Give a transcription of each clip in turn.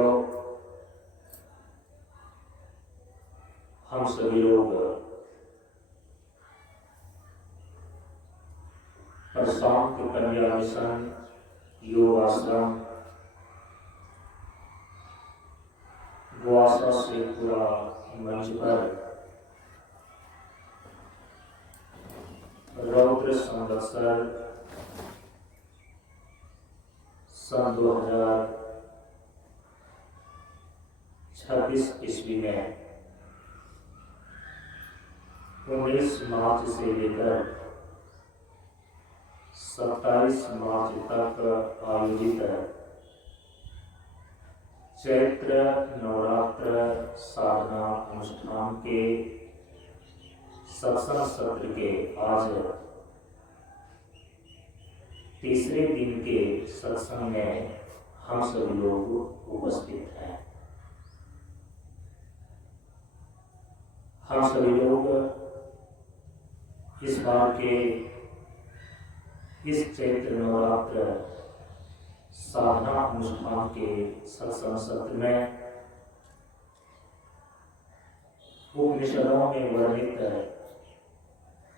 भाइयों, हम सभी लोग प्रशांत कन्या मिशन योग आश्रम गुआसा से पूरा मंच पर रौद्र संवत्सर सन 2026 ईस्वी में 19 मार्च से लेकर 27 मार्च तक आयोजित चैत्र नवरात्र साधना अनुष्ठान के सत्संग सत्र के आज तीसरे दिन के सत्संग में हम सभी लोग उपस्थित हैं। हम सभी लोग इस बार के इस चैत्र नवरात्र साधना अनुष्ठान के सत्संग सत्र में उपनिषदों में वर्णित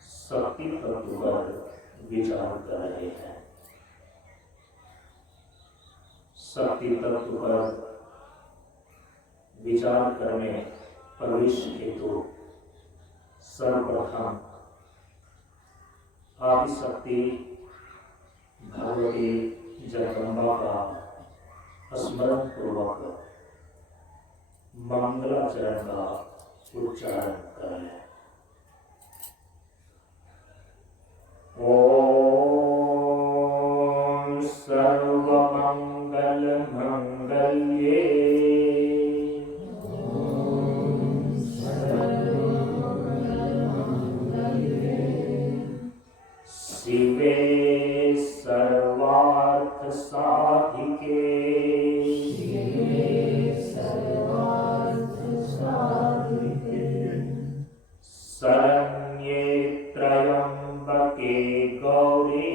शक्ति तत्व पर विचार कर रहे हैं। शक्ति तत्व पर विचार करने प्रवेश हेतु सर्वप्रथम आदिशक्ति भगवती जगदम्बा का स्मरण पूर्वक मंगलाचरण का उच्चारण करें। ओम सर्वमंगल मंगल्ये शिवे सर्वार्थ साधिके शरण्ये त्र्यंबके गौरी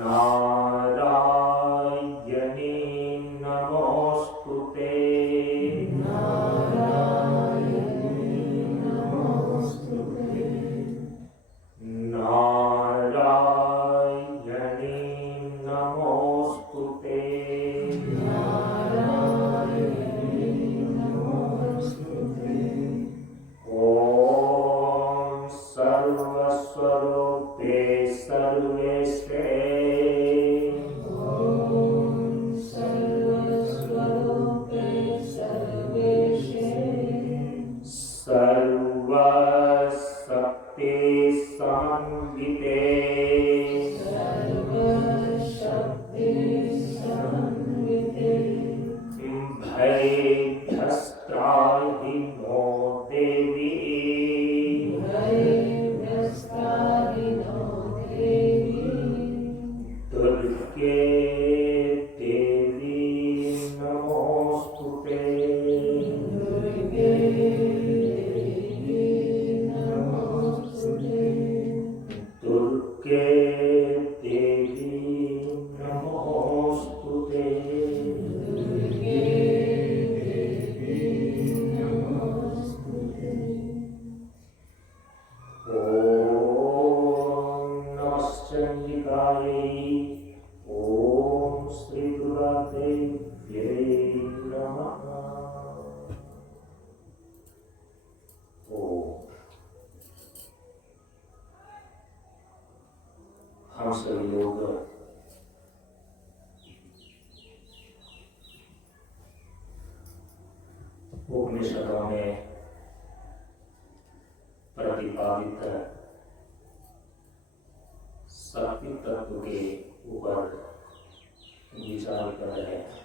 नारायणी नमोस्तुते। सर्वस्वरूपे सर्वेश्वरे सर्वशक्ति समन्विते भयभ्रष्टाहि नो देवी दुर्गे देवी नमोस्तुते। दुर्गे देवी नमोस्तुते। ओम नमश्चंडिकायै ओम श्री दुर्गादेव्यै नमः। ओम हम सभी लोग उपनिषदों में प्रतिपादित शक्ति तत्व के ऊपर विचार कर रहे हैं।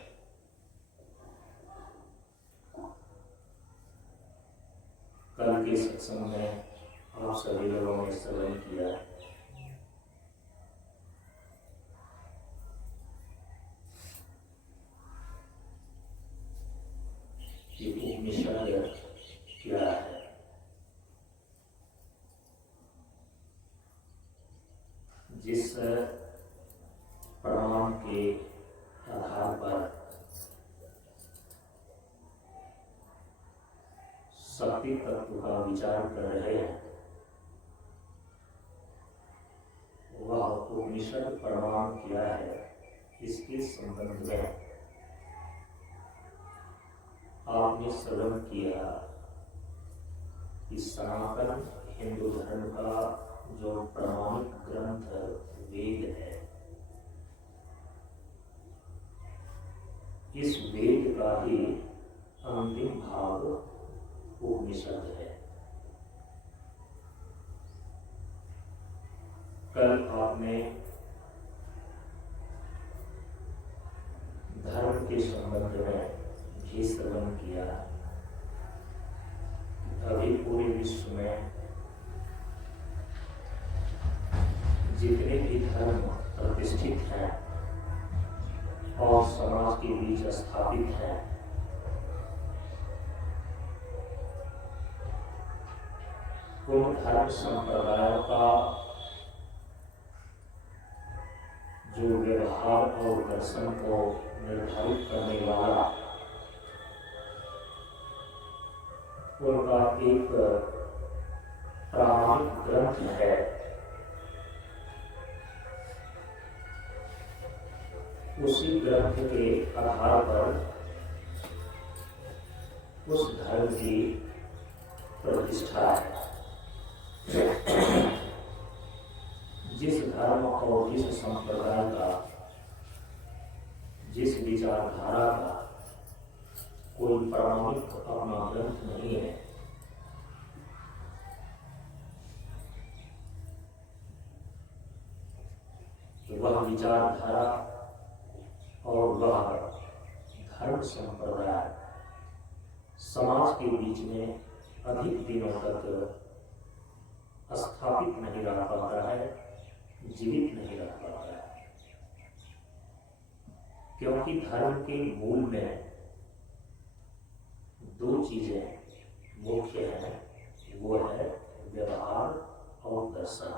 कल के सत्संग में आप सभी लोगों ने श्रवण किया कि उपनिषद क्या है। जिस प्रमाण के आधार पर शक्ति तत्व का विचार कर रहे हैं, वह उपनिषद प्रमाण क्या है, इसके संबंध में आपने श्रवण किया कि सनातन हिंदू धर्म का जो प्रमाणिक ग्रंथ वेद है, इस वेद का ही अंतिम भाग उपनिषद है। कल आपने धर्म के संबंध में भी श्रवण किया। अभी पूरे विश्व में जितने भी धर्म प्रतिष्ठित हैं और समाज के बीच स्थापित हैं, उन धर्म संप्रदायों का जो व्यवहार और दर्शन को निर्धारित करने वाला उनका एक प्रामाणिक ग्रंथ है, उसी ग्रंथ के आधार पर उस धर्म की प्रतिष्ठा है। जिस धर्म और जिस संप्रदाय का, जिस विचारधारा का कोई प्रामाणिक अपना ग्रंथ नहीं है, तो वह विचारधारा और वह धर्म संप्रदाय समाज के बीच में अधिक दिनों तक स्थापित नहीं रह पाता है, जीवित नहीं रह पाता है, क्योंकि धर्म के मूल में दो चीजें मुख्य हैं, वो है व्यवहार और दर्शन।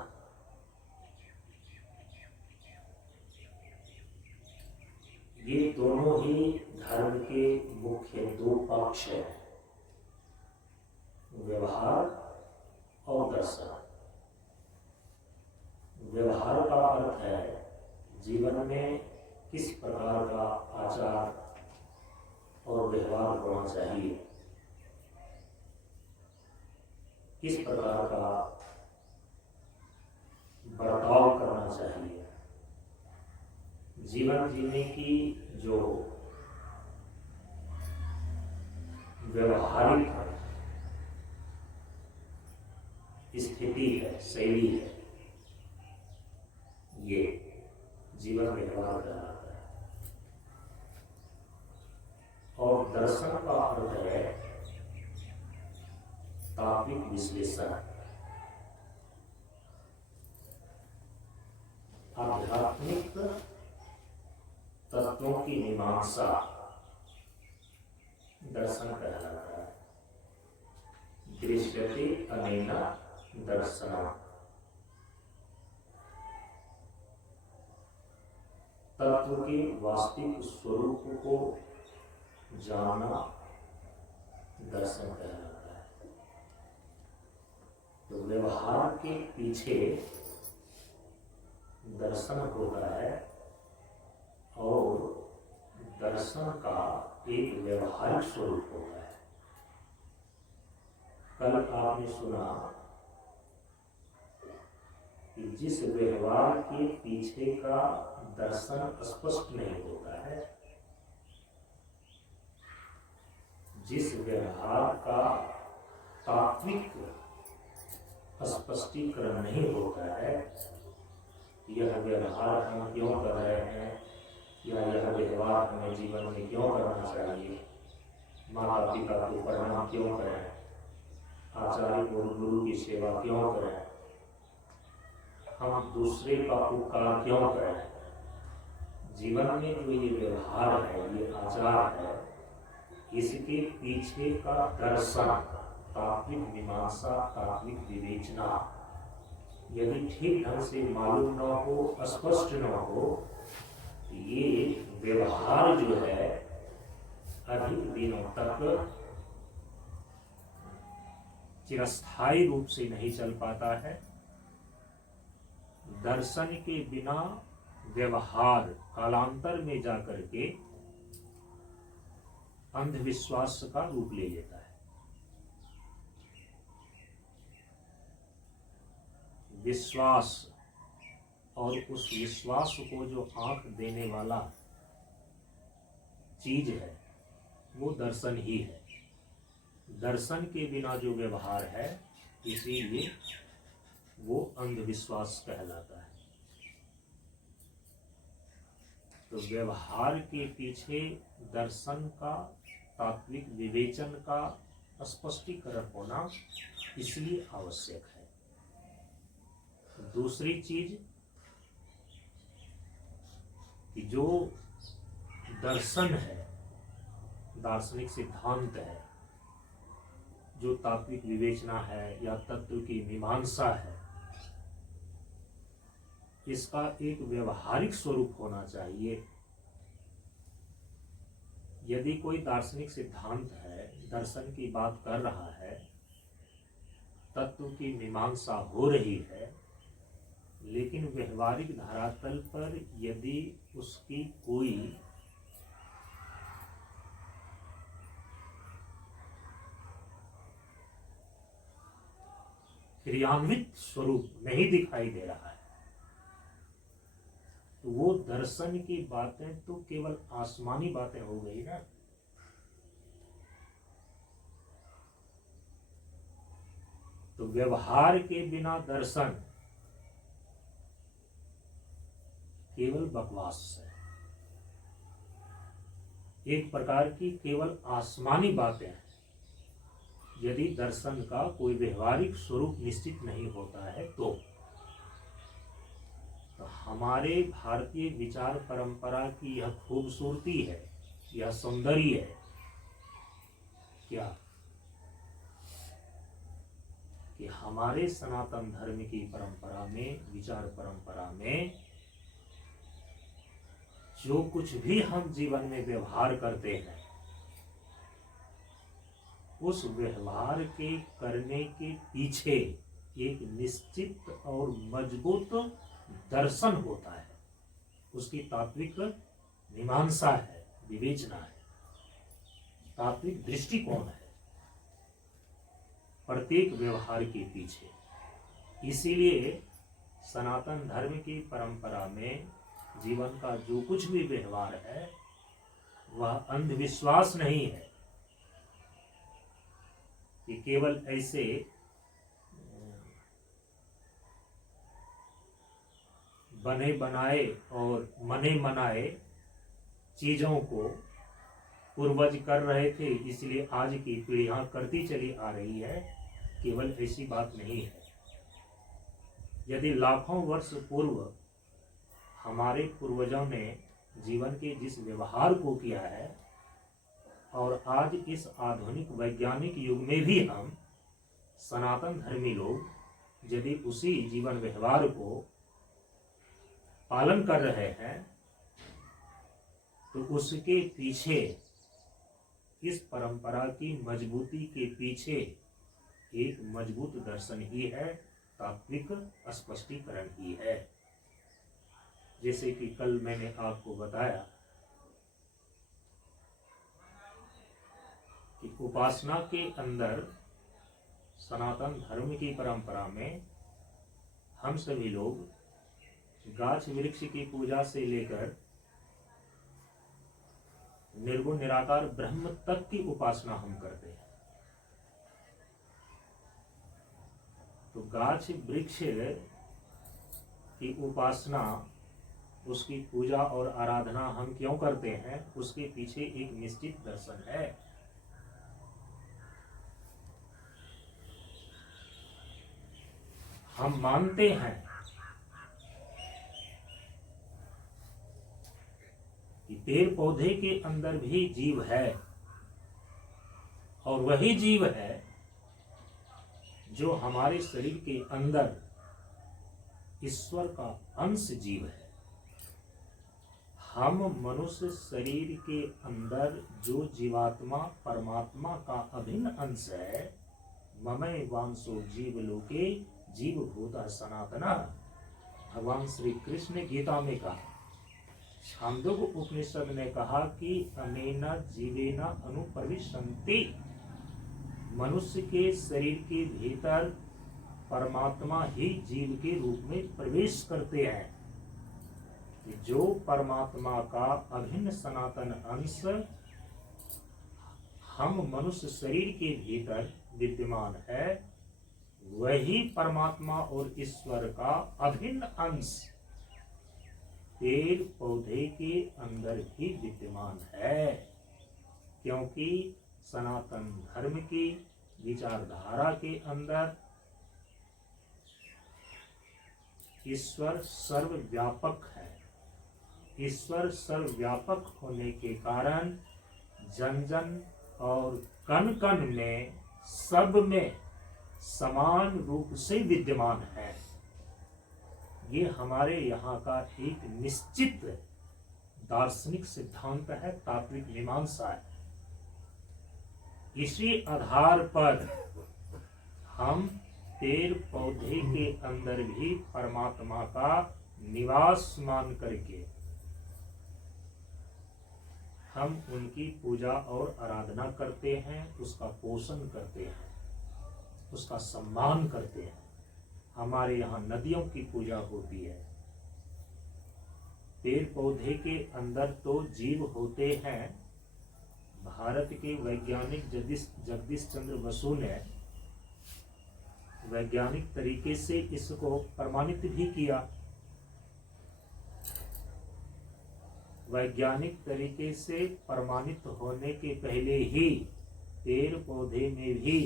ये दोनों ही धर्म के मुख्य दो पक्ष हैं, व्यवहार और दर्शन। व्यवहार का अर्थ है जीवन में किस प्रकार का आचार और व्यवहार होना चाहिए, किस प्रकार का बर्ताव करना चाहिए। जीवन जीने की जो व्यवहारिक स्थिति है, शैली है, ये जीवन व्यवहार कहलाता है। और दर्शन का अर्थ है तात्विक विश्लेषण, आध्यात्मिक तत्वों की मीमांसा दर्शन कहलाता है। दृश्यते अनेना दर्शनम, तत्व के वास्तविक स्वरूप को जानना दर्शन कहलाता है। तो व्यवहार के पीछे दर्शन होता है और दर्शन का एक व्यवहारिक स्वरूप होता है। कल आपने सुना कि जिस व्यवहार के पीछे का दर्शन स्पष्ट नहीं होता है, जिस व्यवहार का तात्विक स्पष्टीकरण नहीं होता है, यह व्यवहार हम क्यों कर रहे हैं या यह व्यवहार हमें जीवन में क्यों करना चाहिए, माता पिता को प्रणाम क्यों करें, आचार्य और गुरु की सेवा क्यों करें, हम दूसरे का उपकार क्यों करें। जीवन में जो ये व्यवहार है, ये आचार है, इसके पीछे का दर्शन, तात्विक मीमांसा, तात्विक विवेचना यदि ठीक ढंग से मालूम न हो, स्पष्ट न हो, ये व्यवहार जो है अधिक दिनों तक चिरस्थायी रूप से नहीं चल पाता है। दर्शन के बिना व्यवहार कालांतर में जाकर के अंधविश्वास का रूप ले लेता है। विश्वास और उस विश्वास को जो आंख देने वाला चीज है वो दर्शन ही है। दर्शन के बिना जो व्यवहार है इसीलिए वो अंधविश्वास कहलाता है। तो व्यवहार के पीछे दर्शन का, तात्विक विवेचन का स्पष्टीकरण होना इसलिए आवश्यक है। दूसरी चीज कि जो दर्शन है, दार्शनिक सिद्धांत है, जो तात्विक विवेचना है या तत्व की मीमांसा है, इसका एक व्यवहारिक स्वरूप होना चाहिए। यदि कोई दार्शनिक सिद्धांत है, दर्शन की बात कर रहा है, तत्व की मीमांसा हो रही है, लेकिन व्यवहारिक धरातल पर यदि उसकी कोई क्रियान्वित स्वरूप नहीं दिखाई दे रहा है तो वो दर्शन की बातें तो केवल आसमानी बातें हो गई ना। तो व्यवहार के बिना दर्शन केवल बकवास है, एक प्रकार की केवल आसमानी बातें हैं। यदि दर्शन का कोई व्यवहारिक स्वरूप निश्चित नहीं होता है तो हमारे भारतीय विचार परंपरा की यह खूबसूरती है, यह सौंदर्य है क्या कि हमारे सनातन धर्म की परंपरा में, विचार परंपरा में जो कुछ भी हम जीवन में व्यवहार करते हैं, उस व्यवहार के करने के पीछे एक निश्चित और मजबूत दर्शन होता है, उसकी तात्विक मीमांसा है, विवेचना है, तात्विक दृष्टिकोण है प्रत्येक व्यवहार के पीछे। इसीलिए सनातन धर्म की परंपरा में जीवन का जो कुछ भी व्यवहार है वह अंधविश्वास नहीं है कि केवल ऐसे बने बनाए और मने मनाए चीजों को पूर्वज कर रहे थे इसलिए आज की पीढ़ियां करती चली आ रही है, केवल ऐसी बात नहीं है। यदि लाखों वर्ष पूर्व हमारे पूर्वजों ने जीवन के जिस व्यवहार को किया है और आज इस आधुनिक वैज्ञानिक युग में भी हम सनातन धर्मी लोग यदि उसी जीवन व्यवहार को पालन कर रहे हैं तो उसके पीछे, इस परंपरा की मजबूती के पीछे एक मजबूत दर्शन ही है, तात्विक स्पष्टीकरण ही है। जैसे कि कल मैंने आपको बताया कि उपासना के अंदर सनातन धर्म की परंपरा में हम सभी लोग गाछ वृक्ष की पूजा से लेकर निर्गुण निराकार ब्रह्म तक की उपासना हम करते हैं। तो गाछ वृक्ष की उपासना, उसकी पूजा और आराधना हम क्यों करते हैं, उसके पीछे एक निश्चित दर्शन है। हम मानते हैं कि पेड़ पौधे के अंदर भी जीव है और वही जीव है जो हमारे शरीर के अंदर ईश्वर का अंश जीव है। हम मनुष्य शरीर के अंदर जो जीवात्मा परमात्मा का अभिन्न अंश है, ममय वांसो जीव लोके जीव भूता सनातना, भगवान श्री कृष्ण ने गीता में कहा। छांदोग्य उपनिषद ने कहा कि अनेना जीवेना अनुप्रविशन्ति, मनुष्य के शरीर के भीतर परमात्मा ही जीव के रूप में प्रवेश करते हैं। जो परमात्मा का अभिन्न सनातन अंश हम मनुष्य शरीर के भीतर विद्यमान है, वही परमात्मा और ईश्वर का अभिन्न अंश पेड़ पौधे के अंदर भी विद्यमान है। क्योंकि सनातन धर्म की विचारधारा के अंदर ईश्वर सर्वव्यापक है। ईश्वर सर्वव्यापक होने के कारण जन जन और कण कण में, सब में समान रूप से विद्यमान है। ये हमारे यहाँ का एक निश्चित दार्शनिक सिद्धांत है, तात्विक मीमांसा है। इसी आधार पर हम पेड़ पौधे के अंदर भी परमात्मा का निवास मान करके हम उनकी पूजा और आराधना करते हैं, उसका पोषण करते हैं, उसका सम्मान करते हैं। हमारे यहाँ नदियों की पूजा होती है। पेड़ पौधे के अंदर तो जीव होते हैं। भारत के वैज्ञानिक जगदीश चंद्र बसु ने वैज्ञानिक तरीके से इसको प्रमाणित भी किया। वैज्ञानिक तरीके से प्रमाणित होने के पहले ही पेड़ पौधे में भी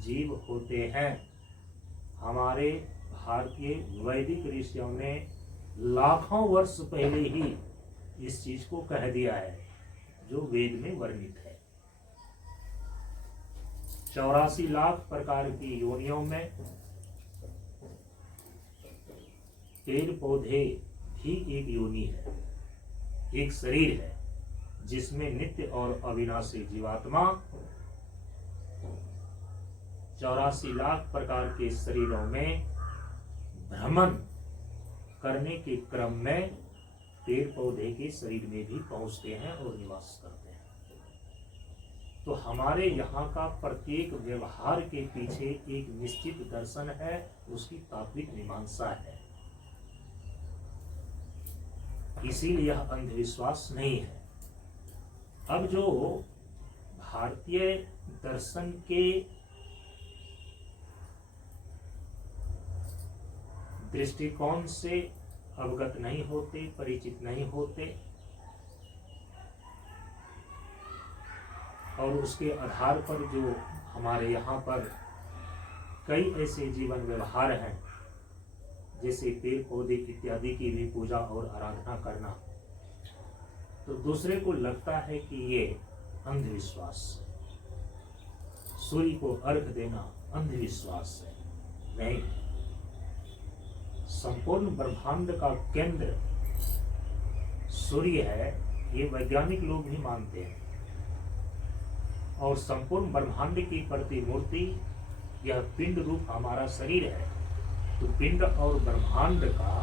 जीव होते हैं। हमारे भारतीय वैदिक ऋषियों ने लाखों वर्ष पहले ही इस चीज को कह दिया है, जो वेद में वर्णित है। 84 लाख प्रकार की योनियों में पेड़ पौधे भी एक योनि है, एक शरीर है, जिसमें नित्य और अविनाशी जीवात्मा 84 लाख प्रकार के शरीरों में भ्रमण करने के क्रम में पेड़ पौधे के शरीर में भी पहुंचते हैं और निवास करते हैं। तो हमारे यहाँ का प्रत्येक व्यवहार के पीछे एक निश्चित दर्शन है, उसकी तात्विक मीमांसा है। इसीलिए यह अंधविश्वास नहीं है। अब जो भारतीय दर्शन के दृष्टिकोण से अवगत नहीं होते, परिचित नहीं होते, और उसके आधार पर जो हमारे यहाँ पर कई ऐसे जीवन व्यवहार हैं, जैसे पेड़ पौधे इत्यादि की भी पूजा और आराधना करना, तो दूसरे को लगता है कि ये अंधविश्वास, सूर्य को अर्घ देना अंधविश्वास है। नहीं, संपूर्ण ब्रह्मांड का केंद्र सूर्य है, ये वैज्ञानिक लोग भी मानते हैं। और संपूर्ण ब्रह्मांड की प्रतिमूर्ति यह पिंड रूप हमारा शरीर है। तो पिंड और ब्रह्मांड का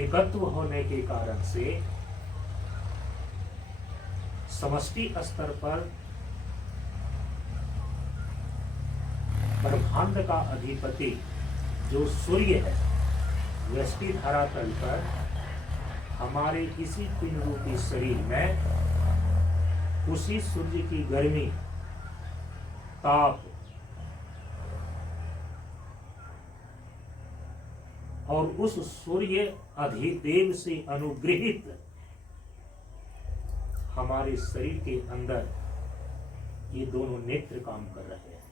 एकत्व होने के कारण से समष्टि स्तर पर ब्रह्मांड का अधिपति जो सूर्य है, वृष्टि धरातल पर हमारे इसी पिंड रूपी शरीर में उसी सूर्य की गर्मी, ताप और उस सूर्य अधिदेव से अनुग्रहित हमारे शरीर के अंदर ये दोनों नेत्र काम कर रहे हैं।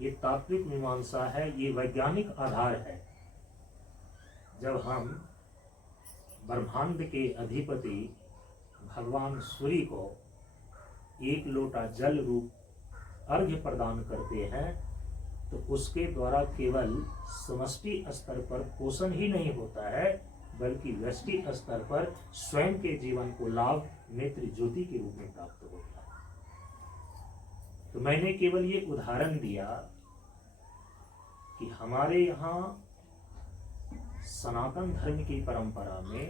ये तात्विक मीमांसा है, ये वैज्ञानिक आधार है। जब हम ब्रह्मांड के अधिपति भगवान सूर्य को एक लोटा जल रूप अर्घ्य प्रदान करते हैं, तो उसके द्वारा केवल समष्टि स्तर पर पोषण ही नहीं होता है, बल्कि व्यष्टि स्तर पर स्वयं के जीवन को लाभ नेत्र ज्योति के रूप में प्राप्त होता है। तो मैंने केवल ये उदाहरण दिया कि हमारे यहाँ सनातन धर्म की परंपरा में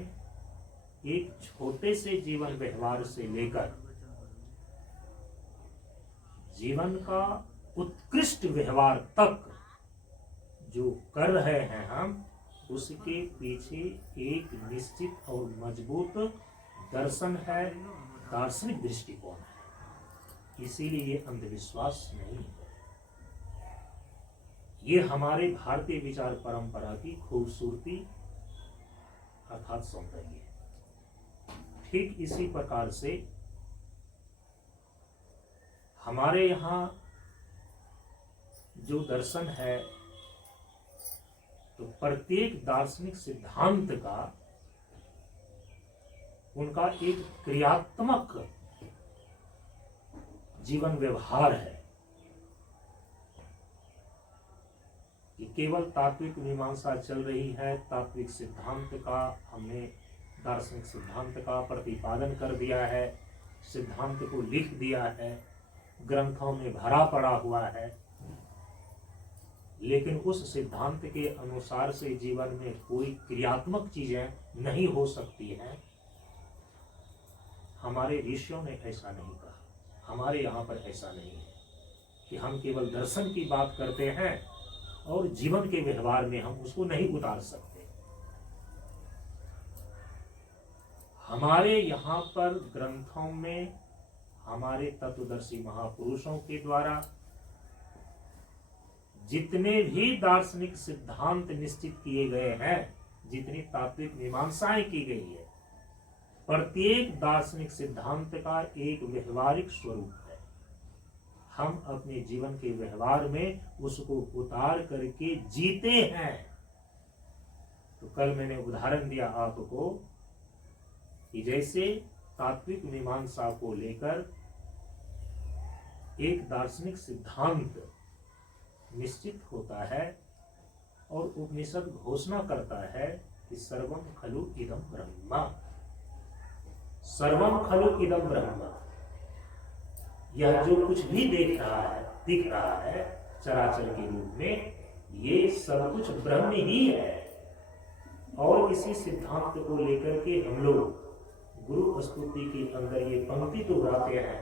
एक छोटे से जीवन व्यवहार से लेकर जीवन का उत्कृष्ट व्यवहार तक जो कर रहे हैं हम, उसके पीछे एक निश्चित और मजबूत दर्शन है, दार्शनिक दृष्टिकोण है। इसीलिए ये अंधविश्वास नहीं है, ये हमारे भारतीय विचार परंपरा की खूबसूरती अर्थात सौंदर्य है। ठीक इसी प्रकार से हमारे यहाँ जो दर्शन है, तो प्रत्येक दार्शनिक सिद्धांत का उनका एक क्रियात्मक जीवन व्यवहार है। कि केवल तात्विक मीमांसा चल रही है, तात्विक सिद्धांत का हमने दार्शनिक सिद्धांत का प्रतिपादन कर दिया है, सिद्धांत को लिख दिया है, ग्रंथों में भरा पड़ा हुआ है, लेकिन उस सिद्धांत के अनुसार से जीवन में कोई क्रियात्मक चीजें नहीं हो सकती हैं। हमारे ऋषियों ने ऐसा नहीं कहा, हमारे यहाँ पर ऐसा नहीं है कि हम केवल दर्शन की बात करते हैं और जीवन के व्यवहार में हम उसको नहीं उतार सकते। हमारे यहाँ पर ग्रंथों में हमारे तत्वदर्शी महापुरुषों के द्वारा जितने भी दार्शनिक सिद्धांत निश्चित किए गए हैं, जितनी तात्विक मीमांसाएं की गई है, प्रत्येक दार्शनिक सिद्धांत का एक व्यवहारिक स्वरूप है। हम अपने जीवन के व्यवहार में उसको उतार करके जीते हैं। तो कल मैंने उदाहरण दिया आपको कि जैसे तात्विक मीमांसा को लेकर एक दार्शनिक सिद्धांत निश्चित होता है और उपनिषद घोषणा करता है कि सर्वम खलु इदम ब्रह्म, सर्वम खलु इदम ब्रह्म। यह जो कुछ भी देख रहा है, दिख रहा है चराचर के रूप में, ये सब कुछ ब्रह्म ही है। और इसी सिद्धांत को लेकर के हम लोग गुरु स्तुति के अंदर ये पंक्ति दोहराते हैं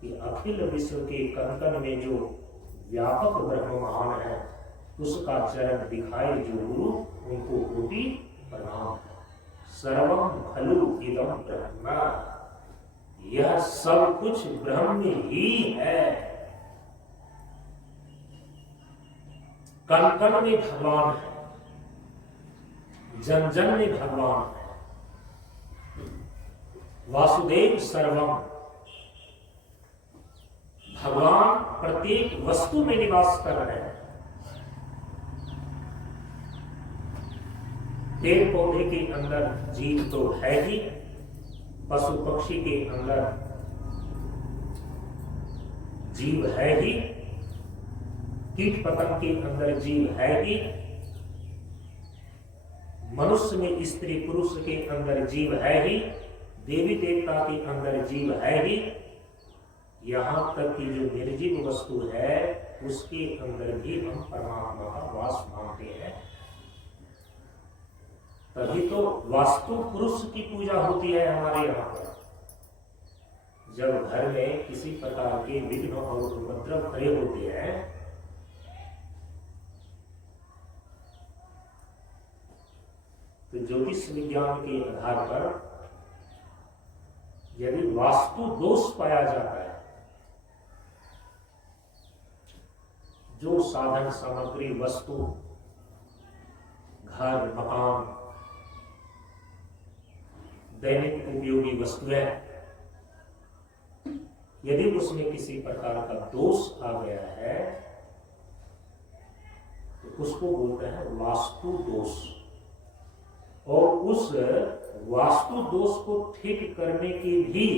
कि अखिल विश्व के कण कण में जो व्यापक ब्रह्म महान है, उसका चरण दिखाए जो गुरु, उनको कोटि प्रणाम। सर्वम खलु इदम ब्रह्म, यह सब कुछ ब्रह्म ही है। कण कण में भगवान है, जन जन में भगवान है। वासुदेव सर्वम, भगवान प्रत्येक वस्तु में निवास कर रहे हैं। पेड़ पौधे के अंदर जीव तो है ही, पशु पक्षी के अंदर जीव है ही, कीट पतंग के अंदर जीव है ही, मनुष्य में स्त्री पुरुष के अंदर जीव है ही, देवी देवता के अंदर जीव है ही, यहाँ तक कि जो निर्जीव वस्तु है उसके अंदर भी हम परमात्मा का वास मानते हैं। तभी तो वास्तु पुरुष की पूजा होती है हमारे यहाँ पर। जब घर में किसी प्रकार के विघ्न और उपद्रव खड़े होते हैं, तो ज्योतिष विज्ञान के आधार पर यदि वास्तु दोष पाया जाता है, जो साधन सामग्री वस्तु, घर मकान, दैनिक उपयोगी वस्तुएं, यदि उसमें किसी प्रकार का दोष आ गया है तो उसको बोलते हैं वास्तु दोष। और उस वास्तु दोष को ठीक करने की भी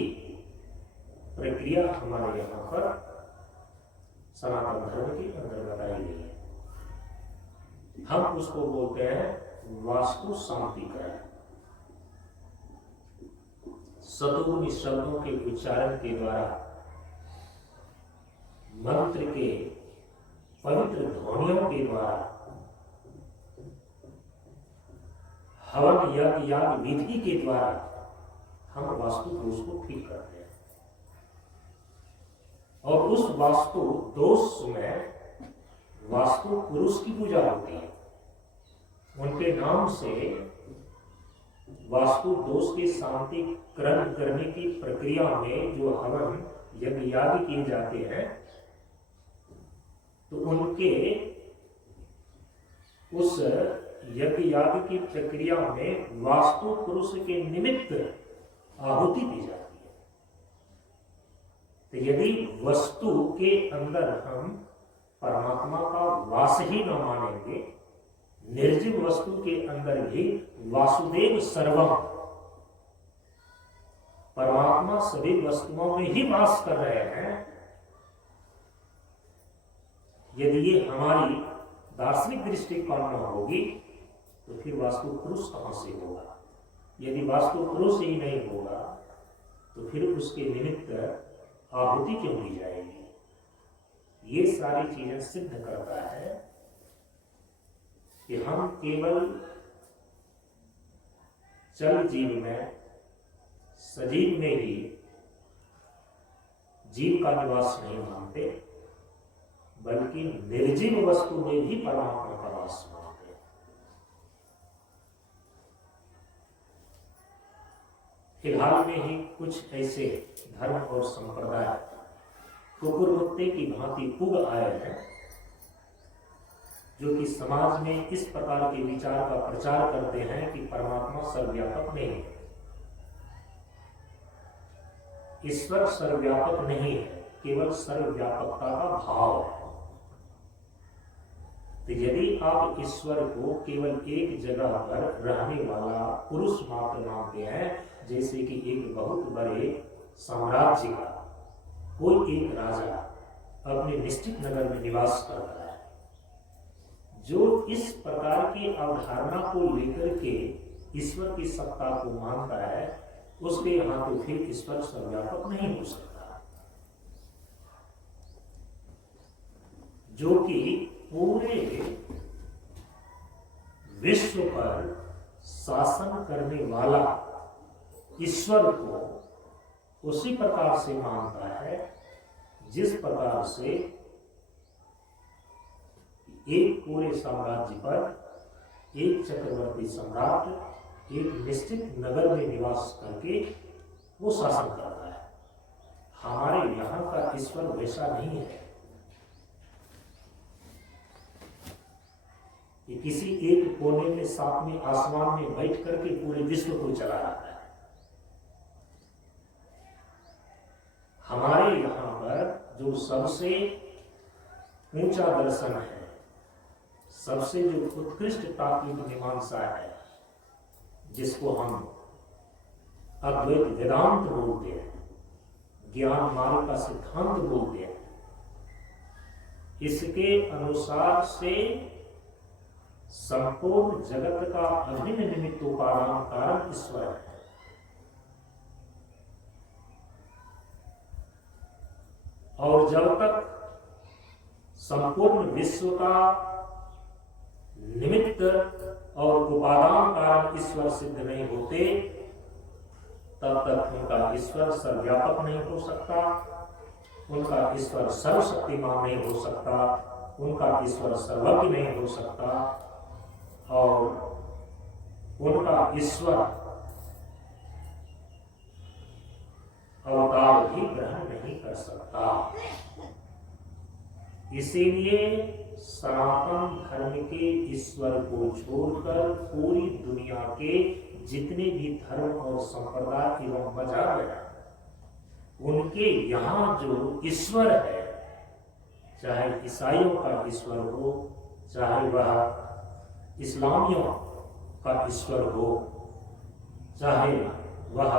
प्रक्रिया हमारे यहाँ पर सनातन धर्म के अंदर बताई गई है। हम उसको बोलते हैं वास्तु शांतिकरण। सतोगुनी शब्दों के उच्चारण के द्वारा, मंत्र के पवित्र ध्वनियों के द्वारा, हवन यज्ञ याग विधि के द्वारा हम वास्तु दोष को ठीक करते हैं। और उस वास्तु दोष में वास्तु पुरुष की पूजा होती है। उनके नाम से वास्तु दोष के शांतिकरण करने की प्रक्रिया में जो हवन यज्ञ याग किए जाते हैं, तो उनके उस यज्ञ याग की प्रक्रिया में वास्तु पुरुष के निमित्त आहुति दी जाती है। तो यदि वस्तु के अंदर हम परमात्मा का वास ही न मानेंगे, निर्जीव वस्तु के अंदर भी वासुदेव सर्वम, परमात्मा सभी वस्तुओं में ही वास कर रहे हैं, यदि ये हमारी दार्शनिक दृष्टिकोण में होगी तो फिर वास्तु पुरुष कहां से होगा? यदि वास्तु पुरुष ही नहीं होगा तो फिर उसके निमित्त आहुति क्यों दी जाएगी? ये सारी चीजें सिद्ध करता है कि हम केवल चल जीव में, सजीव में ही जीव का निवास नहीं मानते, बल्कि निर्जीव वस्तु में भी परमात्मा का वास मानते हैं। फिलहाल में ही कुछ ऐसे धर्म और संप्रदाय कुकुर कुत्ते की भांति उग आए हैं, जो कि समाज में इस प्रकार के विचार का प्रचार करते हैं कि परमात्मा सर्वव्यापक नहीं है, ईश्वर सर्वव्यापक नहीं है, केवल सर्वव्यापकता का भाव है। तो यदि आप ईश्वर को केवल एक जगह पर रहने वाला पुरुष मात्र मानते हैं, जैसे कि एक बहुत बड़े साम्राज्य का कोई एक राजा अपने निश्चित नगर में निवास करता है, जो इस प्रकार की अवधारणा को लेकर के ईश्वर की सत्ता को मानता है, उसके यहां तो फिर ईश्वर सर्वव्यापक नहीं हो सकता। जो कि पूरे विश्व पर शासन करने वाला ईश्वर को उसी प्रकार से मानता है जिस प्रकार से एक पूरे साम्राज्य पर एक चक्रवर्ती सम्राट एक निश्चित नगर में निवास करके वो शासन करता है। हमारे यहाँ का ईश्वर वैसा नहीं है कि किसी एक कोने में सातवें आसमान में बैठ करके पूरे विश्व को चला रहा है। हमारे यहाँ पर जो सबसे ऊंचा दर्शन है, सबसे जो उत्कृष्ट तात्विक मीमांसा है, जिसको हम अद्वैत वेदांत बोलते हैं, ज्ञान मार्ग का सिद्धांत बोलते हैं, इसके अनुसार से संपूर्ण जगत का अभिन्न निमित्तोपादान कारण ईश्वर है। और जब तक संपूर्ण विश्व का निमित्त और उपादान कारण ईश्वर सिद्ध नहीं होते, तब तक उनका ईश्वर सर्वव्यापक नहीं हो सकता, उनका ईश्वर सर्वशक्तिमान नहीं हो सकता, उनका ईश्वर सर्वज्ञ नहीं हो सकता, और उनका ईश्वर अवतार भी ग्रहण नहीं कर सकता। इसीलिए सनातन धर्म के ईश्वर को छोड़कर पूरी दुनिया के जितने भी धर्म और संप्रदाय एवं मजहब है, उनके यहाँ जो ईश्वर है, चाहे ईसाइयों का ईश्वर हो, चाहे वह इस्लामियों का ईश्वर हो, चाहे वह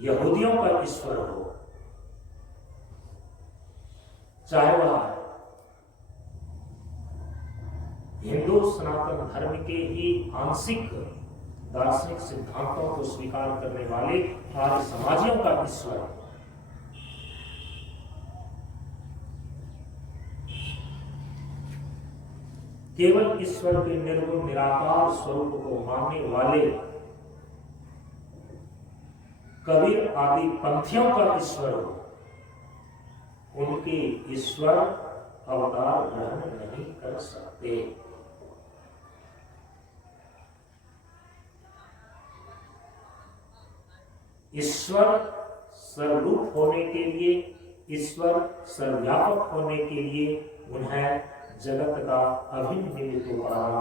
यहूदियों का ईश्वर हो, चाहे वह हिंदू सनातन धर्म के ही आंशिक दार्शनिक सिद्धांतों को स्वीकार करने वाले आर्य समाजियों का ईश्वर केवल ईश्वर के निर्गुण निराकार स्वरूप को मानने वाले कबीर आदि पंथियों का ईश्वर हो, उनके ईश्वर अवतार ग्रहण नहीं कर सकते। ईश्वर सर्वरूप होने के लिए, ईश्वर सर्वव्यापक होने के लिए उन्हें जगत का अभिन्न निमित्त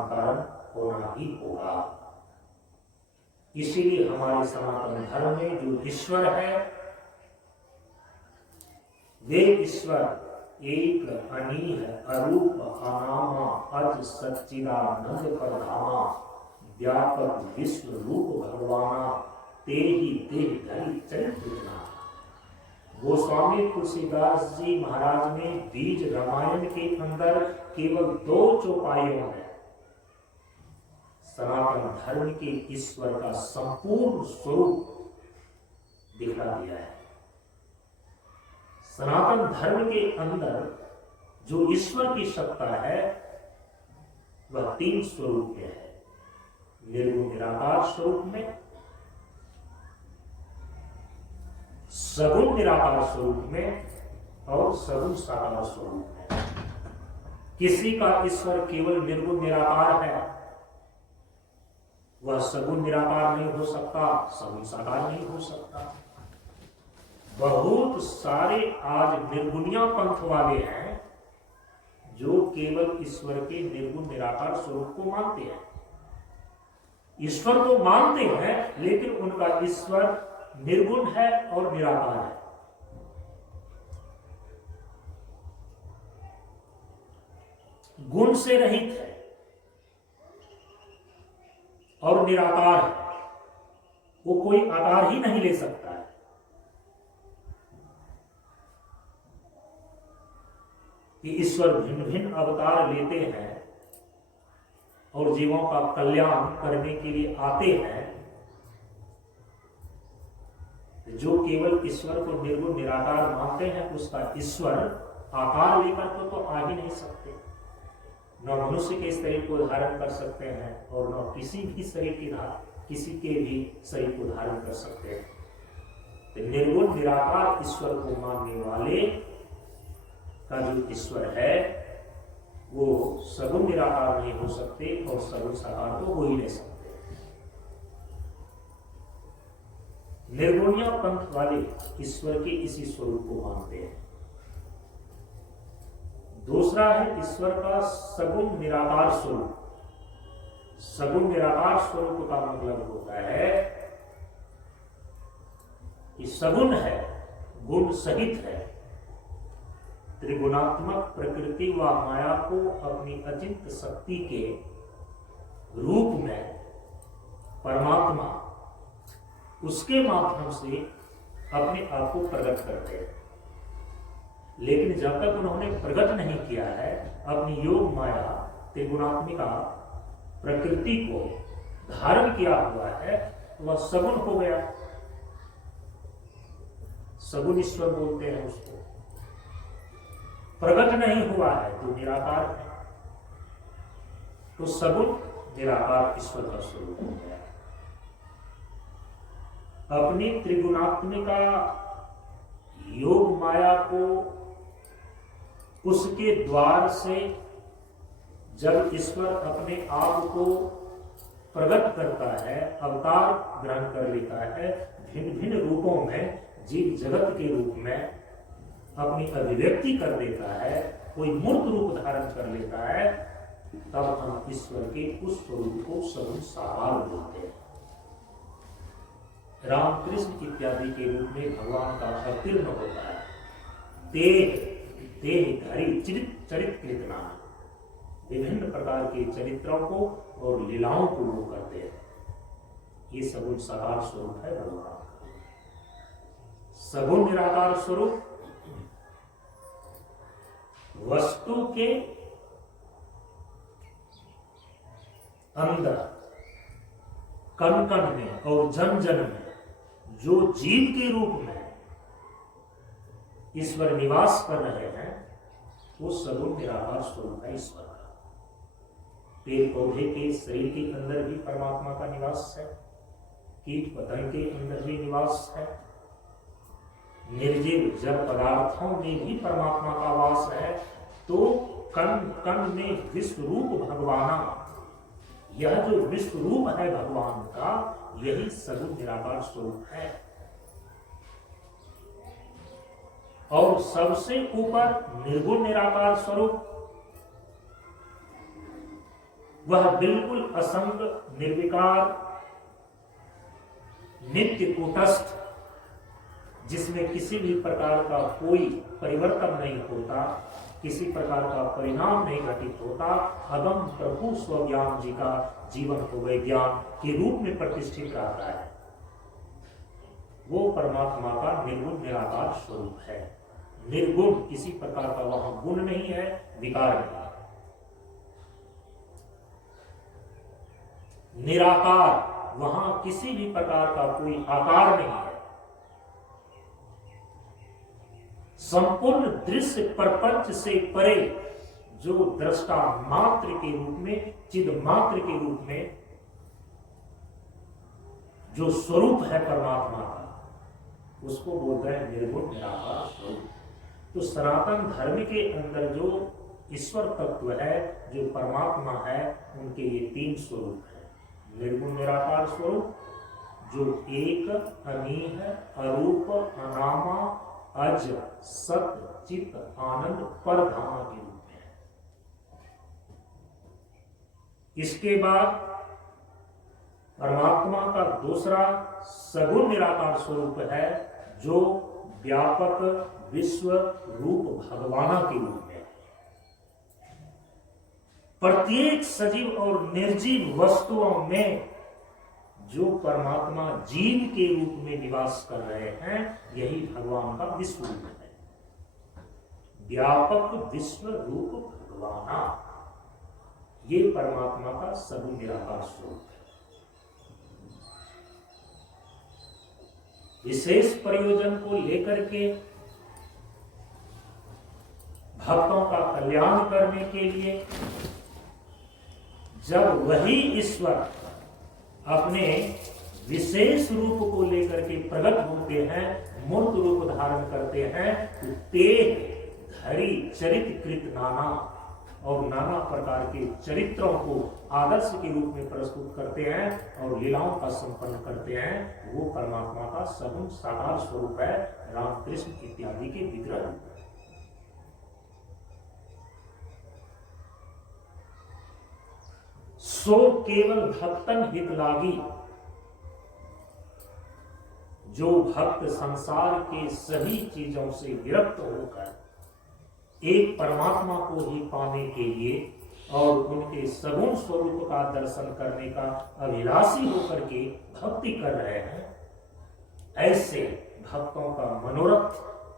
कारण होना ही होगा। इसीलिए हमारे सनातन धर्म में जो ईश्वर है वे ईश्वर एक अनीह अरूप अनामा अज सच्चिदानंद परधामा व्यापक विश्व रूप भगवाना ते ही देह धरि चरित्र। गोस्वामी तुलसीदास जी महाराज ने बीज रामायण के अंदर केवल 2 चौपाइयों में सनातन धर्म के ईश्वर का संपूर्ण स्वरूप दिखा दिया है। सनातन धर्म के अंदर जो ईश्वर की सत्ता है वह 3 स्वरूप में है। निर्गुण निराकार स्वरूप में, सगुण निराकार स्वरूप में और सगुण साकार स्वरूप में। किसी का ईश्वर केवल निर्गुण निराकार है, वह सगुण निराकार नहीं हो सकता, सगुण साकार नहीं हो सकता। बहुत सारे आज निर्गुणिया पंथ वाले हैं जो केवल ईश्वर के निर्गुण निराकार स्वरूप को मानते हैं। ईश्वर को मानते हैं लेकिन उनका ईश्वर निर्गुण है और निराकार है। गुण से रहित है और निराकार है, वो कोई आकार ही नहीं ले सकता है। कि ईश्वर भिन्न भिन्न अवतार लेते हैं और जीवों का कल्याण करने के लिए आते हैं। जो केवल ईश्वर को निर्गुण निराकार मानते हैं उसका ईश्वर आकार लेकर तो आ ही नहीं सकते। न मनुष्य के शरीर को धारण कर सकते हैं और न किसी भी शरीर की किसी के भी शरीर को धारण कर सकते हैं। तो निर्गुण निराकार ईश्वर को मानने वाले का जो ईश्वर है वो सगुण निराकार नहीं हो सकते और सगुण साकार तो हो ही नहीं सकते। निर्गुणिया पंथ वाले ईश्वर के इसी स्वरूप को मानते हैं। दूसरा है ईश्वर का सगुण निराकार स्वरूप। सगुण निराकार स्वरूप का मतलब होता है कि सगुण है, गुण सहित है, त्रिगुणात्मक प्रकृति व माया को अपनी अचिंत्य शक्ति के रूप में परमात्मा उसके माध्यम से अपने आप को प्रकट करते हैं। लेकिन जब तक उन्होंने प्रकट नहीं किया है अपनी योग माया त्रिगुणात्मिका प्रकृति को धारण किया हुआ है, वह सगुण हो गया। सगुण ईश्वर बोलते हैं उसको। प्रकट नहीं हुआ है तो निराकार है, तो सगुण निराकार ईश्वर का स्वरूप हो गया। अपनी त्रिगुणात्मिका योग माया को उसके द्वार से जब ईश्वर अपने आप को प्रकट करता है, अवतार ग्रहण कर लेता है, भिन्न भिन्न रूपों में जीव जगत के रूप में अपनी अभिव्यक्ति कर देता है, कोई मूर्त रूप धारण कर लेता है, तब हम ईश्वर के उस स्वरूप को सगुण साकार बोलते हैं। रामकृष्ण इत्यादि के रूप में भगवान का अवतीर्ण होता है। देह धरि चरित्र नाम, विभिन्न प्रकार के चरित्रों को और लीलाओं को वो करते हैं। ये सगुण साकार स्वरूप है भगवान का। सगुण निराकार स्वरूप वस्तु के अंदर कण कण में और जन जन में जो जीव के रूप में ईश्वर निवास कर रहे हैं वो सगुण निराकार स्वरूप है ईश्वर का। पेड़ पौधे के शरीर के अंदर भी परमात्मा का निवास है, कीट पतंग के अंदर भी निवास है, निर्जीव जड़ पदार्थों में भी परमात्मा का वास है। तो कण कण में विश्वरूप भगवाना, यह जो विश्वरूप है भगवान का, यही सगुण निराकार स्वरूप है। और सबसे ऊपर निर्गुण निराकार स्वरूप, वह बिल्कुल असंग निर्विकार नित्य कूटस्थ, जिसमें किसी भी प्रकार का कोई परिवर्तन नहीं होता, किसी प्रकार का परिणाम नहीं घटित होता, अगम प्रभु स्वज्ञान जी का जीवन को वैज्ञान के रूप में प्रतिष्ठित रहता है, वो परमात्मा का निर्गुण निराकार स्वरूप है। निर्गुण, किसी प्रकार का वहां गुण नहीं है, विकार नहीं है। निराकार, वहां किसी भी प्रकार का कोई आकार नहीं है। संपूर्ण दृश्य प्रपंच से परे जो दृष्टा मात्र के रूप में, चिद मात्र के रूप में जो स्वरूप है परमात्मा का, उसको बोलते हैं निर्गुण निराकार स्वरूप। तो सनातन धर्म के अंदर जो ईश्वर तत्व है, जो परमात्मा है, उनके ये तीन स्वरूप है। निर्गुण निराकार स्वरूप जो एक, अनीह, अरूप, अनामा, अज, सत, चित, आनंद, परधामा के रूप में है। इसके बाद परमात्मा का दूसरा सगुण निराकार स्वरूप है, जो व्यापक विश्व रूप भगवाना के रूप में। प्रत्येक सजीव और निर्जीव वस्तुओं में जो परमात्मा जीव के रूप में निवास कर रहे हैं, यही भगवान का विश्व रूप है। व्यापक विश्व रूप भगवाना, ये परमात्मा का सगुण निराकार स्वरूप है। विशेष प्रयोजन को लेकर के भक्तों का कल्याण करने के लिए जब वही ईश्वर अपने विशेष रूप को लेकर के प्रकट होते हैं, मूर्त रूप धारण करते हैं, तो तेह धरी चरित्रकृत नाना, और नाना प्रकार के चरित्रों को आदर्श के रूप में प्रस्तुत करते हैं और लीलाओं का संपन्न करते हैं। वो परमात्मा का सगुण साकार स्वरूप है, रामकृष्ण इत्यादि के विग्रह रूप है। सो केवल भक्तन हित लागी, जो भक्त संसार के सभी चीजों से विरक्त होकर एक परमात्मा को ही पाने के लिए और उनके सगुण स्वरूप का दर्शन करने का अभिलाषी होकर के भक्ति कर रहे हैं, ऐसे भक्तों का मनोरथ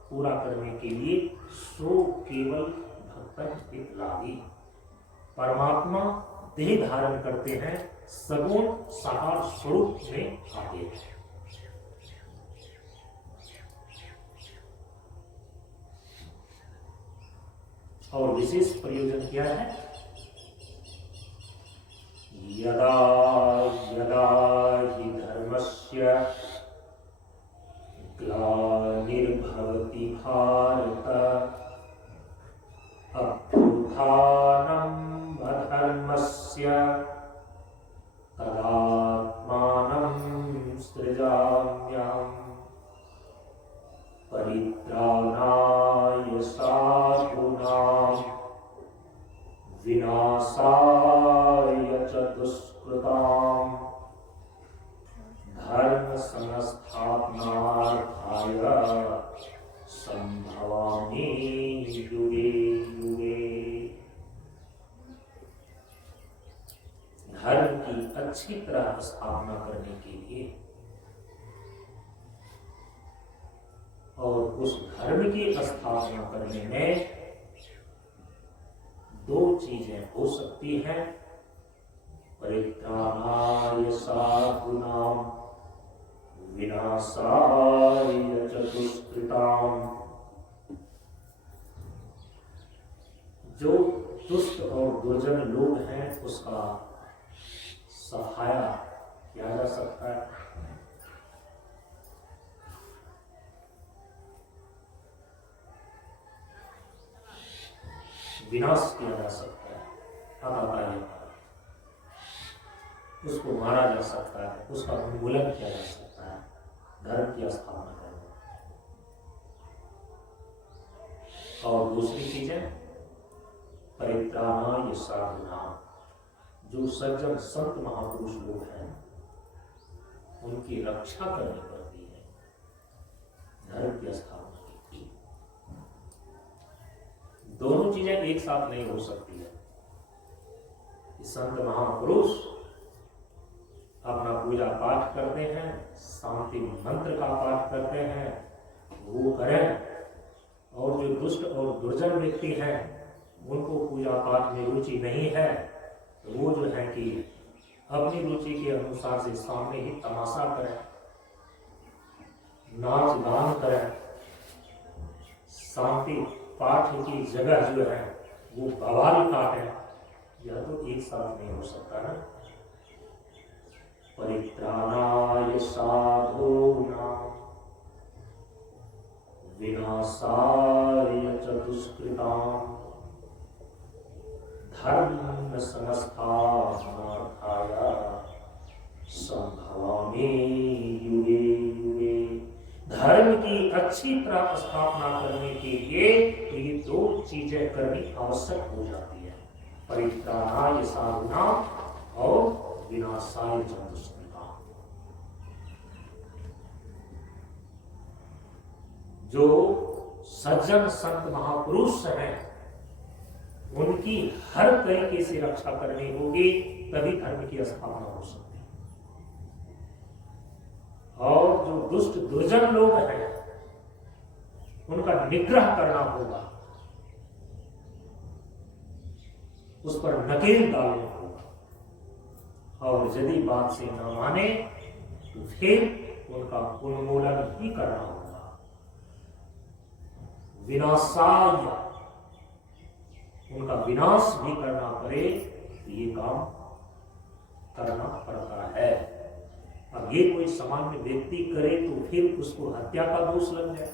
पूरा करने के लिए सो केवल भक्तन हित लागी, परमात्मा देह धारण करते हैं, सगुण साकार स्वरूप में आते हैं। और विशेष प्रयोजन क्या है? यदा यदा हि धर्मस्य ग्लानिर्भवति भारत अभ्युत्थानम् अधर्मस्य तदात्मानं सृजाम्यहम् परित्राणाय साधूनां विनाशाय च दुष्कृतां धर्म संस्थापनार्थाय संभवामि युगे युगे। धर्म की अच्छी तरह स्थापना करने के लिए और उस धर्म की स्थापना करने में दो चीजें हो सकती हैं। परित्राणाय साधूनां विनाशाय च दुष्कृताम्। जो दुष्ट और दुर्जन लोग हैं उसका सहाया किया जा सकता है। विनाश किया जा सकता है, उसको मारा जा सकता है, उसका उन्मूलन किया जा सकता है, धर्म की स्थापना करना। और दूसरी चीजें परित्राणाय साधूनां, जो सज्जन संत महापुरुष लोग हैं उनकी रक्षा करनी पड़ती है, धर्म की स्थापना की। दोनों चीजें एक साथ नहीं हो सकती है। संत महापुरुष अपना पूजा पाठ करते हैं, शांति मंत्र का पाठ करते हैं, वो करें। और जो दुष्ट और दुर्जन व्यक्ति हैं उनको पूजा पाठ में रुचि नहीं है, तो वो जो है कि अपनी रुचि के अनुसार से सामने ही तमाशा करें, नाच गान करें, शांति पाठ की जगह जो है वो बवाल काटें। यह तो एक साथ नहीं हो सकता ना। परित्राणाय साधूनां विनाशाय च दुष्कृताम् धर्म संस्थापनार्थाय संभवामि युगे युगे। धर्म की अच्छी तरह स्थापना करने के लिए ये दो चीजें करनी आवश्यक हो जाती है, परित्राणाय साधूनां और विनाशाय च दुष्कृताम्। जो सज्जन संत महापुरुष हैं उनकी हर तरीके से रक्षा करनी होगी, तभी धर्म की स्थापना हो सकती है। और जो दुष्ट दुर्जन लोग हैं उनका निग्रह करना होगा, उस पर नकेल डालना होगा, और यदि बात से न माने तो फिर उनका उन्मूलन ही करना होगा। विनाशाय, उनका विनाश भी करना पड़े तो ये काम करना पड़ता है। अब ये कोई सामान्य व्यक्ति करे तो फिर उसको हत्या का दोष लग जाए।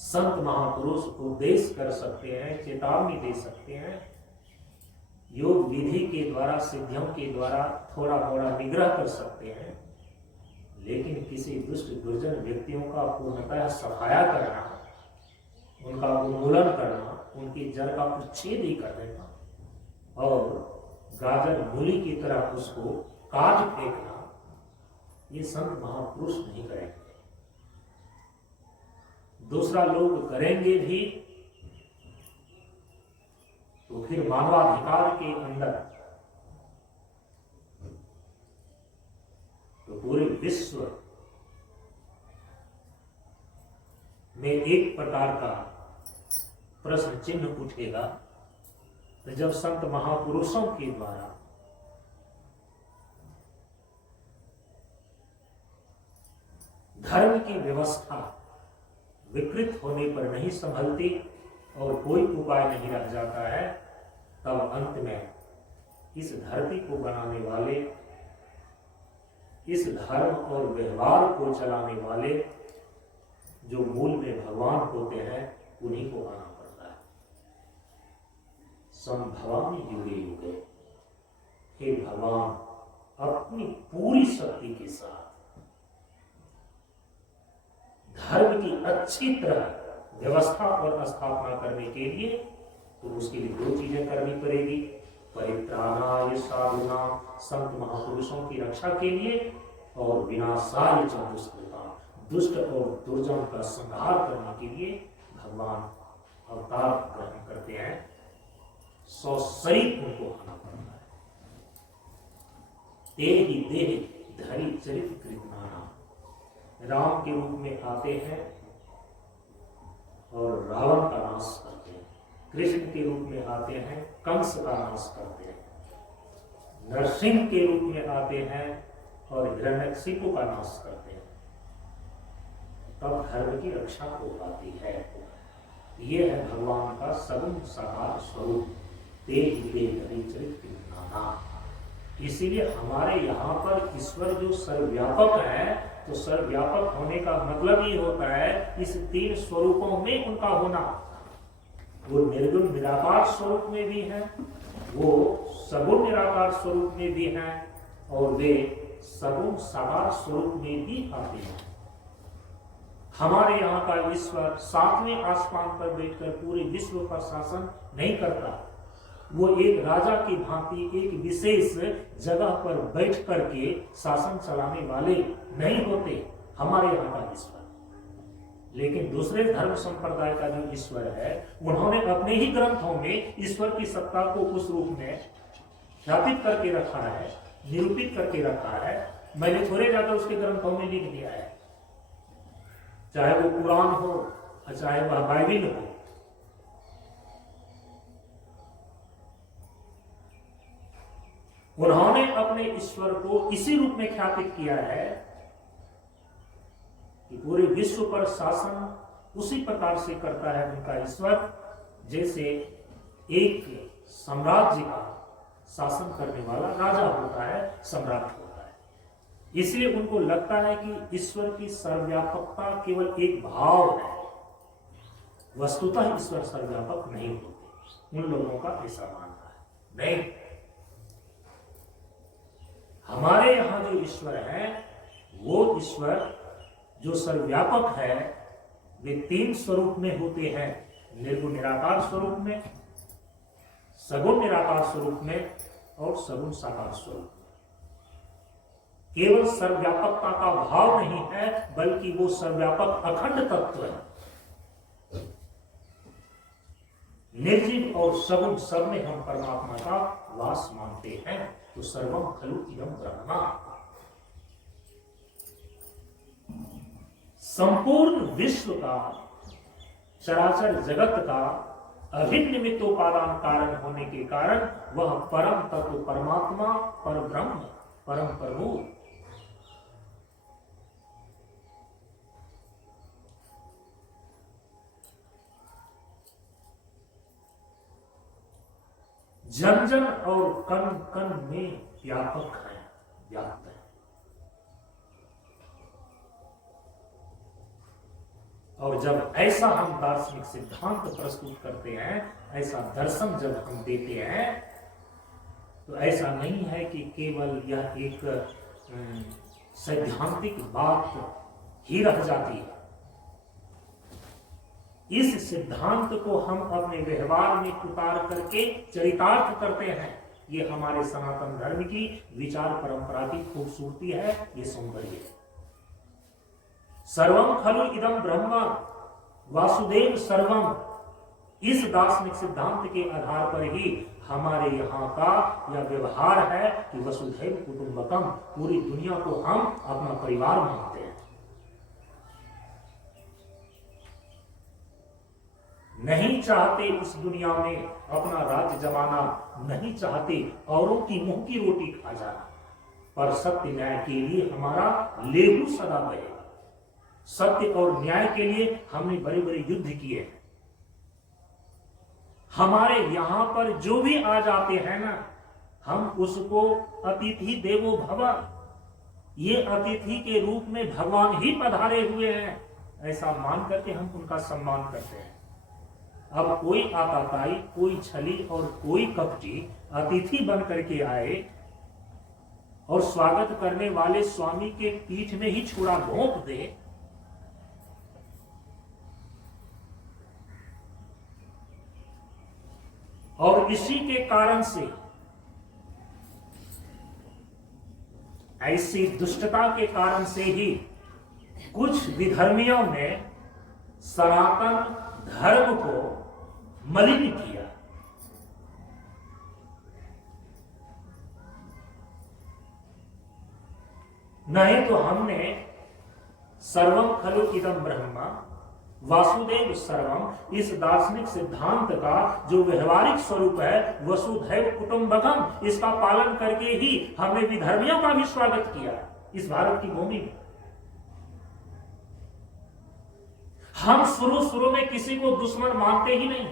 संत महापुरुष उपदेश कर सकते हैं, चेतावनी दे सकते हैं, योग विधि के द्वारा, सिद्धियों के द्वारा थोड़ा थोड़ा निग्रह कर सकते हैं, लेकिन किसी दुष्ट दुर्जन व्यक्तियों का पूर्णतः सफाया करना, उनका उन्मूलन करना, उनकी जड़ का उच्छेद ही कर देना और गाजर मूली की तरह उसको काट फेंकना, ये संत महापुरुष नहीं करेंगे। दूसरा लोग करेंगे भी तो फिर मानवाधिकार के अंदर तो पूरे विश्व में एक प्रकार का प्रश्न चिन्ह उठेगा। तो जब संत महापुरुषों के द्वारा धर्म की व्यवस्था विकृत होने पर नहीं संभलती और कोई उपाय नहीं रह जाता है, तब अंत में इस धरती को बनाने वाले, इस धर्म और व्यवहार को चलाने वाले जो मूल में भगवान होते हैं उन्हीं को आना पड़ता है। संभवामि युगे युगे, हे भगवान अपनी पूरी शक्ति के साथ धर्म की अच्छी तरह व्यवस्था और स्थापना करने के लिए तो उसके लिए दो चीजें करनी पड़ेगी, परित्राणाय साधूनां, संत महापुरुषों की रक्षा के लिए, और विनाशाय च दुष्कृतां, दुष्ट और दुर्जन का संहार करने के लिए भगवान अवतार ग्रहण करते हैं, सशरीर उनको आना पड़ता है। तेहि देह धरि चरित कृतनाना, राम के रूप में आते हैं और रावण का नाश करते हैं। कृष्ण के रूप में आते हैं, कंस का नाश करते हैं, नरसिंह के रूप में आते हैं और हिरण्यकशिपु का नाश करते हैं, तब धर्म की रक्षा हो पाती है। ये है भगवान का सगुण साकार स्वरूप, तेज चरित्र नाना। इसीलिए हमारे यहाँ पर ईश्वर जो सर्वव्यापक है, तो सर्वव्यापक होने का मतलब ये होता है इस तीन स्वरूपों में उनका होना। वो निर्गुण निराकार स्वरूप में भी है, वो सगुण निराकार स्वरूप में भी है, और वे सगुण साकार स्वरूप में भी आते हैं। हमारे यहाँ का ईश्वर सातवें आसमान पर बैठकर पूरे विश्व का शासन नहीं करता, वो एक राजा की भांति एक विशेष जगह पर बैठ करके शासन चलाने वाले नहीं होते हमारे यहाँ का ईश्वर। लेकिन दूसरे धर्म संप्रदाय का जो ईश्वर है, उन्होंने अपने ही ग्रंथों में ईश्वर की सत्ता को उस रूप में ख्यापित करके रखा है, निरूपित करके रखा है। मैंने थोड़े ज्यादा उसके ग्रंथों में लिख दिया है, चाहे वो कुरान हो चाहे वह बाइबिल हो। उन्होंने अपने ईश्वर को इसी रूप में ख्यापित किया है कि पूरे विश्व पर शासन उसी प्रकार से करता है उनका ईश्वर, जैसे एक साम्राज्य का शासन करने वाला राजा होता है, सम्राट होता है। इसलिए उनको लगता है कि ईश्वर की सर्वव्यापकता केवल एक भाव है, वस्तुतः ईश्वर सर्वव्यापक नहीं होते। उन लोगों का ऐसा मानना है। नहीं, हमारे यहां जो ईश्वर है, वो ईश्वर जो सर्वव्यापक है, वे तीन स्वरूप में होते हैं, निर्गुण निराकार स्वरूप में, सगुण निराकार स्वरूप में और सगुण साकार स्वरूप में। केवल सर्वव्यापकता का भाव नहीं है, बल्कि वो सर्वव्यापक अखंड तत्व है। निर्जीव और सगुण सब में हम परमात्मा का वास मानते हैं। तो सर्वम खलु इदं ब्रह्मा, संपूर्ण विश्व का, चराचर जगत का अभिन्न निमित्तोपादान कारण होने के कारण वह परम तत्व परमात्मा, पर ब्रह्म, परम प्रभु, जन जन और कण कण में व्यापक है, व्याप्त है। और जब ऐसा हम दार्शनिक सिद्धांत प्रस्तुत करते हैं, ऐसा दर्शन जब हम देते हैं, तो ऐसा नहीं है कि केवल यह एक सैद्धांतिक बात ही रह जाती है। इस सिद्धांत को हम अपने व्यवहार में उतार करके चरितार्थ करते हैं। ये हमारे सनातन धर्म की विचार परंपरा की खूबसूरती है, ये सौंदर्य है। सर्वम खलु इदं ब्रह्म वासुदेव सर्वम, इस दार्शनिक सिद्धांत के आधार पर ही हमारे यहाँ का यह व्यवहार है कि वसुधैव कुटुंबकम, पूरी दुनिया को हम अपना परिवार मानते हैं। नहीं चाहते इस दुनिया में अपना राज्य जमाना, नहीं चाहते औरों की मुंह की रोटी खा जाना, पर सत्य न्याय के लिए हमारा लेहू सदा बहेगा। सत्य और न्याय के लिए हमने बड़े बड़े युद्ध किए हैं। हमारे यहां पर जो भी आ जाते हैं ना, हम उसको अतिथि देवो भव, ये अतिथि के रूप में भगवान ही पधारे हुए हैं, ऐसा मान करके हम उनका सम्मान करते हैं। अब कोई आताताई, कोई छली और कोई कपटी अतिथि बन करके आए और स्वागत करने वाले स्वामी के पीठ में ही छुरा भोंक दे, और इसी के कारण से, ऐसी दुष्टता के कारण से ही कुछ विधर्मियों ने सनातन धर्म को मलिन किया। नहीं तो हमने सर्वम खलु इदं ब्रह्म वासुदेव सर्वम, इस दार्शनिक सिद्धांत का जो व्यवहारिक स्वरूप है वसुधैव कुटुंबकम, इसका पालन करके ही हमने विधर्मियों का भी स्वागत किया इस भारत की भूमि में। हम शुरू में किसी को दुश्मन मानते ही नहीं,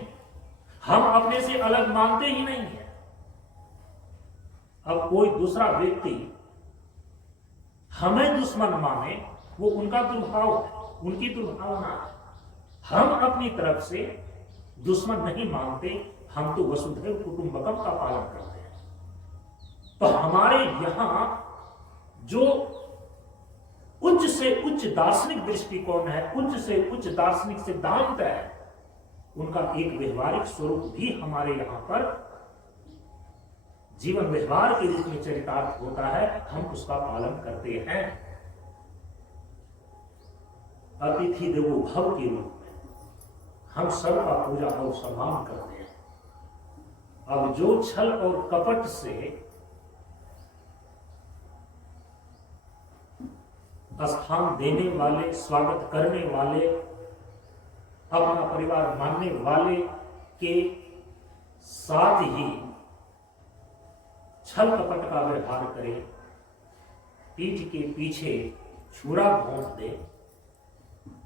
हम अपने से अलग मानते ही नहीं है। अब कोई दूसरा व्यक्ति हमें दुश्मन माने, वो उनका दुर्भाव है, उनकी दुर्भावना है। हम अपनी तरफ से दुश्मन नहीं मानते, हम तो वसुधैव कुटुंबकम का पालन करते हैं। तो हमारे यहां जो उच्च से उच्च दार्शनिक दृष्टिकोण है, उच्च से उच्च दार्शनिक सिद्धांत है, उनका एक व्यवहारिक स्वरूप भी हमारे यहां पर जीवन व्यवहार के रूप में चरितार्थ होता है, हम उसका पालन करते हैं। अतिथि देवो भव के रूप में हम सबका पूजा और सम्मान करते हैं। अब जो छल और कपट से स्थान देने वाले, स्वागत करने वाले, अपना परिवार मानने वाले के साथ ही छल कपट का व्यवहार करे, पीठ के पीछे छुरा भोंक दे,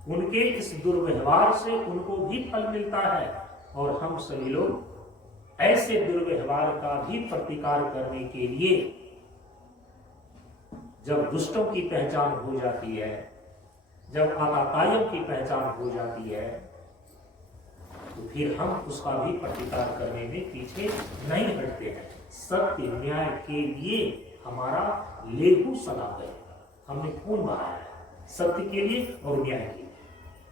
उनके इस दुर्व्यवहार से उनको भी फल मिलता है। और हम सभी लोग ऐसे दुर्व्यवहार का भी प्रतिकार करने के लिए जब दुष्टों की पहचान हो जाती है, जब आताताइयों की पहचान हो जाती है, तो फिर हम उसका भी प्रतिकार करने में पीछे नहीं हटते हैं। सत्य न्याय के लिए हमारा लेहू सदा गएगा, हमने खून बहाया है सत्य के लिए और न्याय के लिए,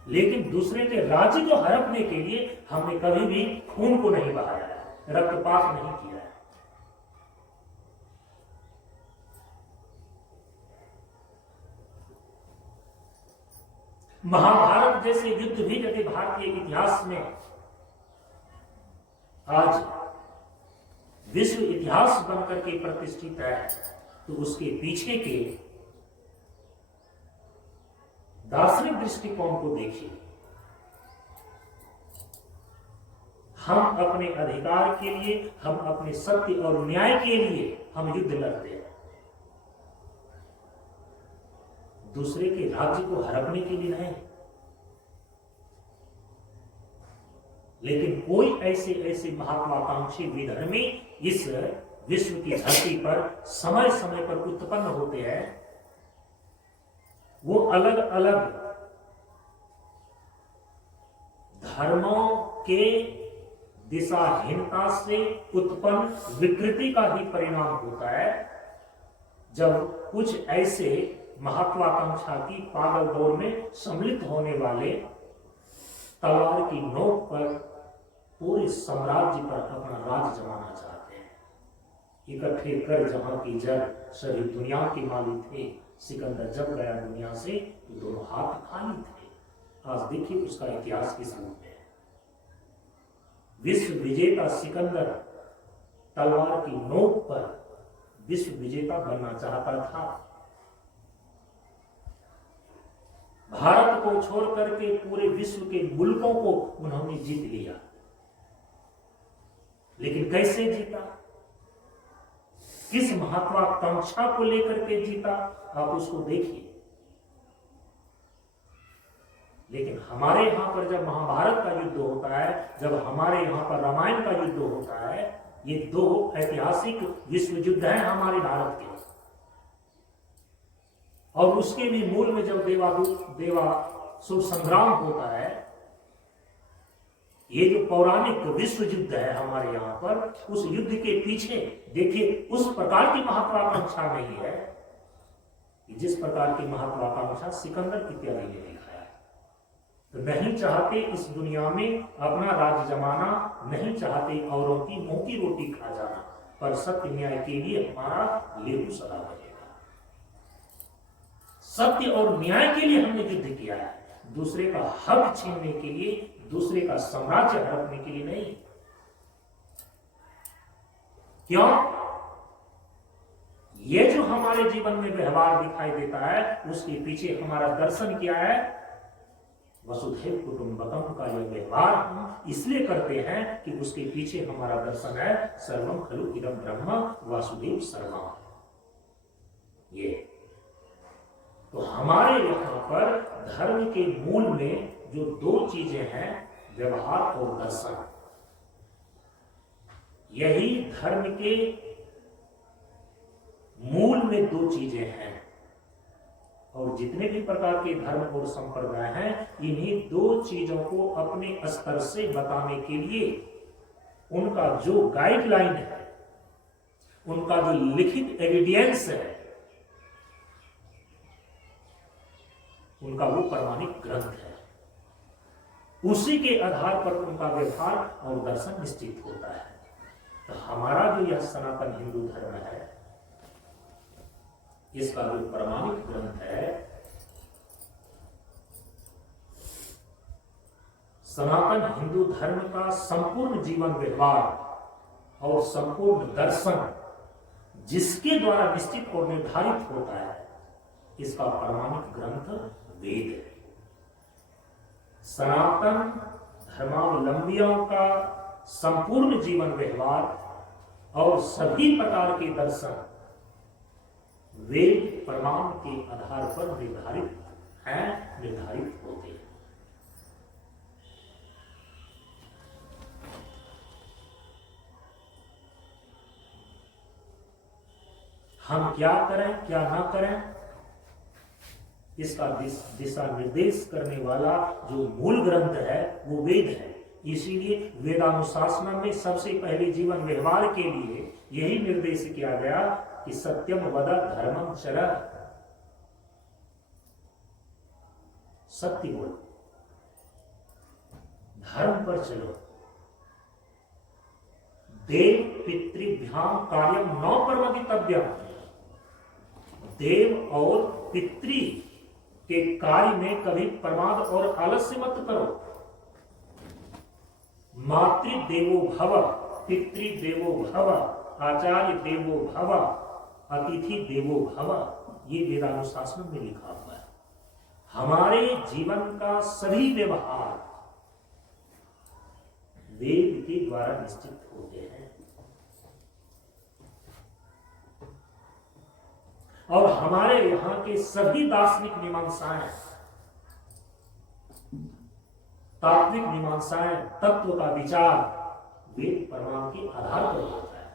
लेकिन दूसरे के राज्य को हड़पने के लिए हमने कभी भी खून को नहीं बहाया है, रक्तपात नहीं किया है। महाभारत जैसे युद्ध भी यदि भारतीय इतिहास में आज विश्व इतिहास बनकर के प्रतिष्ठित है, तो उसके पीछे के दार्शनिक दृष्टिकोण को देखिए। हम अपने अधिकार के लिए, हम अपने सत्य और न्याय के लिए हम युद्ध लड़ते हैं, दूसरे के राज्य को हड़पने के लिए नहीं। लेकिन कोई ऐसे ऐसे महत्वाकांक्षी विधर्मी इस विश्व की धरती पर समय समय पर उत्पन्न होते हैं। वो अलग अलग धर्मों के दिशाहीनता से उत्पन्न विकृति का ही परिणाम होता है, जब कुछ ऐसे महत्वाकांक्षा की पागल दौड़ में सम्मिलित होने वाले तलवार की नोक पर पूरे साम्राज्य पर अपना राज जमाना चाहते हैं। इकट्ठे कर जहां की जड़ सभी दुनिया के मालिक थे, सिकंदर जब गया दुनिया से तो दोनों हाथ खाली थे। आज देखिए उसका इतिहास किस रूप में है। विश्व विजेता सिकंदर तलवार की नोक पर विश्व विजेता बनना चाहता था। भारत को छोड़ करके पूरे विश्व के मुल्कों को उन्होंने जीत लिया, लेकिन कैसे जीता, किस महत्वाकांक्षा को लेकर के जीता, आप उसको देखिए। लेकिन हमारे यहां पर जब महाभारत का युद्ध होता है, जब हमारे यहां पर रामायण का युद्ध होता है, ये दो ऐतिहासिक विश्व युद्ध हैं हमारे भारत के, और उसके भी मूल में जब देवासुर संग्राम होता है, ये जो पौराणिक विश्व युद्ध है हमारे यहाँ पर, उस युद्ध के पीछे देखिए उस प्रकार की महत्वाकांक्षा नहीं है जिस प्रकार की महत्वाकांक्षा सिकंदर इत्यादि ने दिखाया। तो नहीं चाहते इस दुनिया में अपना राज जमाना, नहीं चाहते औरों की मुंह की रोटी खा जाना, पर सत्य न्याय के लिए हमारा लेहू सदा बजेगा। सत्य और न्याय के लिए हमने युद्ध किया है, दूसरे का हक छीनने के लिए, दूसरे का साम्राज्य हड़पने के लिए नहीं। क्यों? ये जो हमारे जीवन में व्यवहार दिखाई देता है, उसके पीछे हमारा दर्शन क्या है? वसुधैव कुटुंबकम का यह व्यवहार हम इसलिए करते हैं कि उसके पीछे हमारा दर्शन है सर्वम खलु इदं ब्रह्म वासुदेव सर्वम। ये तो हमारे यहाँ पर धर्म के मूल में जो दो चीजें हैं, व्यवहार और दर्शन, यही धर्म के मूल में दो चीजें हैं। और जितने भी प्रकार के धर्म और संप्रदाय हैं, इन्हीं दो चीजों को अपने स्तर से बताने के लिए उनका जो गाइडलाइन है, उनका जो लिखित एविडेंस है, उनका वो प्रमाणिक ग्रंथ है। उसी के आधार पर उनका व्यवहार और दर्शन निश्चित होता है। तो हमारा जो यह सनातन हिंदू धर्म है, इसका जो प्रमाणिक ग्रंथ है, सनातन हिंदू धर्म का संपूर्ण जीवन व्यवहार और संपूर्ण दर्शन जिसके द्वारा निश्चित और निर्धारित होता है, इसका प्रमाणिक ग्रंथ वेद है। सनातन धर्मावलंबियों का संपूर्ण जीवन व्यवहार और सभी प्रकार के दर्शन वेद प्रमाण के आधार पर निर्धारित हैं, निर्धारित होते हैं। हम क्या करें क्या ना करें, इसका दिशा निर्देश करने वाला जो मूल ग्रंथ है वो वेद है। इसीलिए वेदानुशासन में सबसे पहले जीवन व्यवहार के लिए यही निर्देश किया गया कि सत्यम वद धर्मम चर, सत्य बोलो, धर्म पर चलो, देव पितृभ्याम कार्यम न परमदितव्यम, देव और पितृ के कार्य में कभी प्रमाद और आलस्य मत करो। मातृदेवो भव, पितृदेवो भव, आचार्य देवो भव, अतिथि देवो भव, ये वेदानुशासन में लिखा हुआ है। हमारे जीवन का सभी व्यवहार वेद के द्वारा निश्चित होते हैं। और हमारे यहाँ के सभी दार्शनिक मीमांसाएं, तात्विक मीमांसाएं, तत्व का विचार वेद प्रमाण के आधार पर होता है।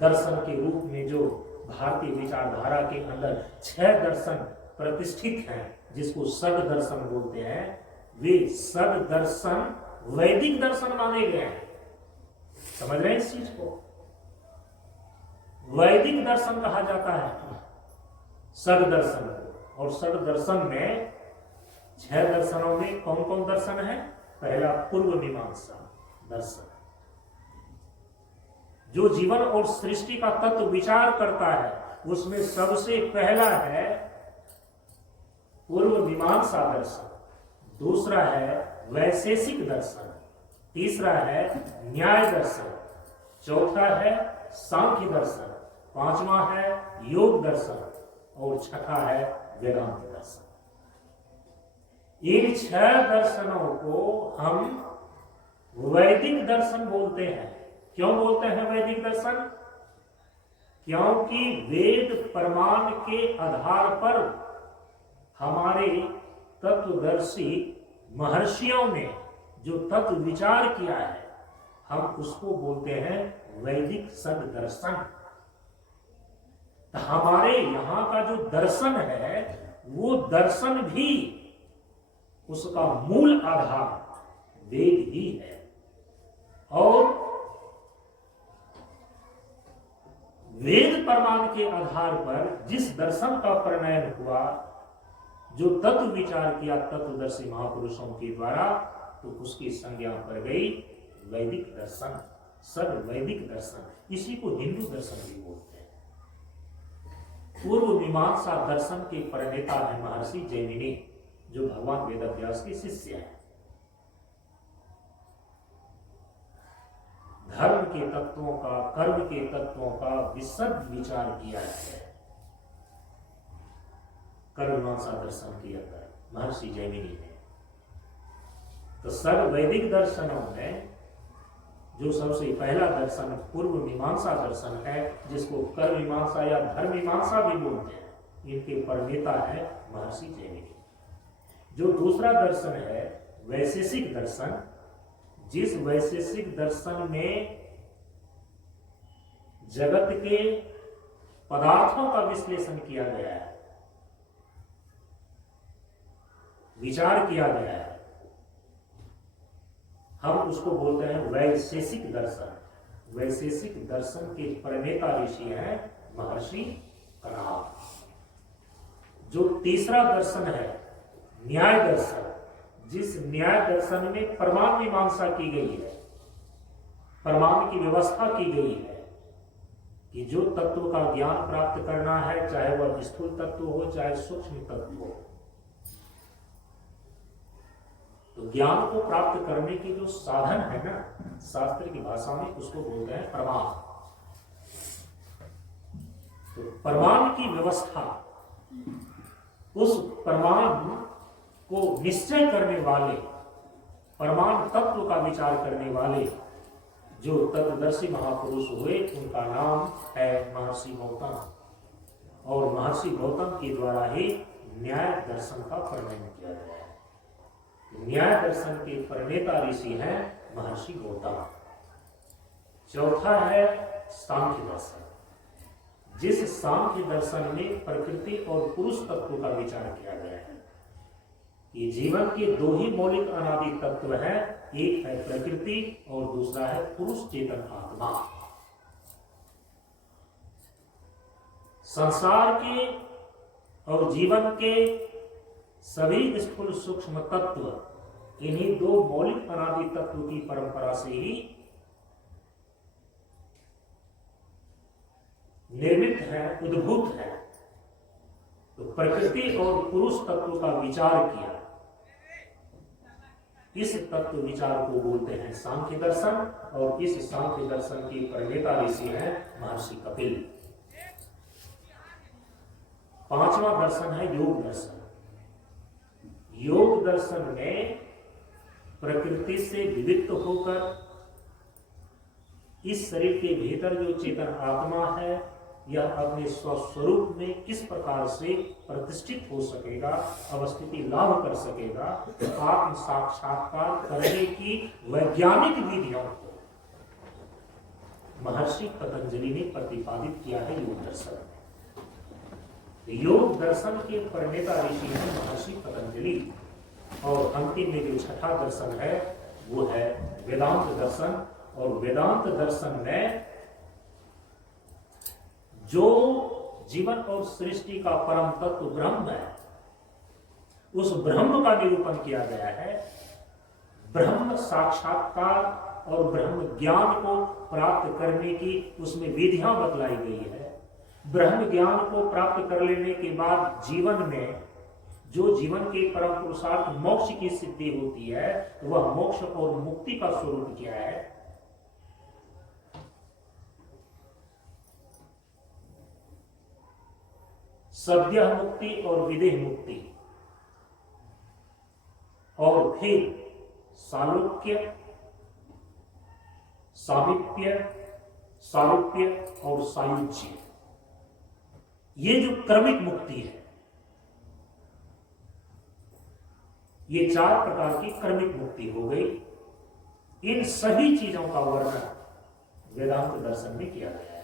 दर्शन के रूप में जो भारतीय विचारधारा के अंदर 6 दर्शन प्रतिष्ठित हैं, जिसको सद दर्शन बोलते हैं, वे सद दर्शन वैदिक दर्शन माने गए हैं। समझ रहे हैं इस चीज को? वैदिक दर्शन कहा जाता है सद दर्शन को। और सद दर्शन में 6 दर्शनों में कौन कौन दर्शन है? पहला पूर्व मीमांसा दर्शन, जो जीवन और सृष्टि का तत्व विचार करता है, उसमें सबसे पहला है पूर्व मीमांसा दर्शन। दूसरा है वैशेषिक दर्शन, तीसरा है न्याय दर्शन, चौथा है सांख्य दर्शन, पांचवा है योग दर्शन और छठा है वेदांत दर्शन। इन 6 दर्शनों को हम वैदिक दर्शन बोलते हैं। क्यों बोलते हैं वैदिक दर्शन? क्योंकि वेद प्रमाण के आधार पर हमारे तत्वदर्शी महर्षियों ने जो तत्व विचार किया है, हम उसको बोलते हैं वैदिक सद दर्शन। तो हमारे यहाँ का जो दर्शन है, वो दर्शन भी उसका मूल आधार वेद ही है। और वेद प्रमाण के आधार पर जिस दर्शन का प्रणयन हुआ, जो तत्व विचार किया तत्वदर्शी महापुरुषों के द्वारा, तो उसकी संज्ञा पर गई वैदिक दर्शन, सद वैदिक दर्शन। इसी को हिंदू दर्शन भी बोलते हैं। पूर्व मीमांसा दर्शन के प्रणेता है महर्षि जैमिनी, जो भगवान वेदव्यास के शिष्य हैं। धर्म के तत्वों का, कर्म के तत्वों का विशद विचार किया है। कर्म मीमांसा दर्शन के अंदर महर्षि जैमिनी ने। तो सर्व वैदिक दर्शनों में जो सबसे पहला दर्शन पूर्व मीमांसा दर्शन है, जिसको कर्म मीमांसा या धर्म मीमांसा भी बोलते हैं, इनके प्रणेता है महर्षि जैमिनी। जो दूसरा दर्शन है वैशेषिक दर्शन, जिस वैशेषिक दर्शन में जगत के पदार्थों का विश्लेषण किया गया है, विचार किया गया है, हम उसको बोलते हैं वैशेषिक दर्शन। वैशेषिक दर्शन के प्रणेता ऋषि हैं महर्षि कणाद। जो तीसरा दर्शन है न्याय दर्शन, जिस न्याय दर्शन में प्रमाण मीमांसा की गई है, प्रमाण की व्यवस्था की गई है कि जो तत्व का ज्ञान प्राप्त करना है, चाहे वह स्थूल तत्व हो चाहे सूक्ष्म तत्व हो, तो ज्ञान को प्राप्त करने के जो साधन है ना, शास्त्र की भाषा में उसको बोलते हैं प्रमाण। तो प्रमाण की व्यवस्था, उस प्रमाण को निश्चय करने वाले, प्रमाण तत्व का विचार करने वाले जो तत्वदर्शी महापुरुष हुए, उनका नाम है महर्षि गौतम। और महर्षि गौतम के द्वारा ही न्याय दर्शन का प्रणयन किया गया है। न्याय दर्शन के प्रणेता ऋषि हैं महर्षि गौतम। चौथा है सांख्य दर्शन, जिस सांख्य दर्शन में प्रकृति और पुरुष तत्व का विचार किया गया है। ये जीवन के दो ही मौलिक अनादि तत्व हैं, एक है प्रकृति और दूसरा है पुरुष चेतन आत्मा। संसार के और जीवन के सभी स्थूल सूक्ष्म तत्व इन्हीं दो मौलिक अनादि तत्व की परंपरा से ही निर्मित है, उद्भूत है। तो प्रकृति और पुरुष तत्व का विचार किया, इस तत्व विचार को बोलते हैं सांख्य दर्शन। और इस सांख्य दर्शन के प्रणेता ऋषि हैं महर्षि कपिल। पांचवा दर्शन है योग दर्शन। योग दर्शन में प्रकृति से विविक्त होकर इस शरीर के भीतर जो चेतन आत्मा है, यह अपने स्वस्वरूप में किस प्रकार से प्रतिष्ठित हो सकेगा, अवस्थिति लाभ कर सकेगा, आत्म साक्षात्कार करने की वैज्ञानिक विधियों को महर्षि पतंजलि ने प्रतिपादित किया है योग दर्शन। योग दर्शन के प्रणेता ऋषि हैं महर्षि पतंजलि। और अंतिम में जो छठा दर्शन है वो है वेदांत दर्शन। और वेदांत दर्शन में जो जीवन और सृष्टि का परम तत्व ब्रह्म है, उस ब्रह्म का निरूपण किया गया है। ब्रह्म साक्षात्कार और ब्रह्म ज्ञान को प्राप्त करने की उसमें विधियां बतलाई गई है। ब्रह्म ज्ञान को प्राप्त कर लेने के बाद जीवन में जो जीवन के परम पुरुषार्थ मोक्ष की सिद्धि होती है, वह मोक्ष और मुक्ति का स्वरूप क्या है? सद्य मुक्ति और विदेह मुक्ति, और फिर सालोक्य, सामीप्य, सारूप्य और सायुज्य। ये जो क्रमिक मुक्ति है, ये चार प्रकार की क्रमिक मुक्ति हो गई। इन सभी चीजों का वर्णन वेदांत दर्शन में किया गया है।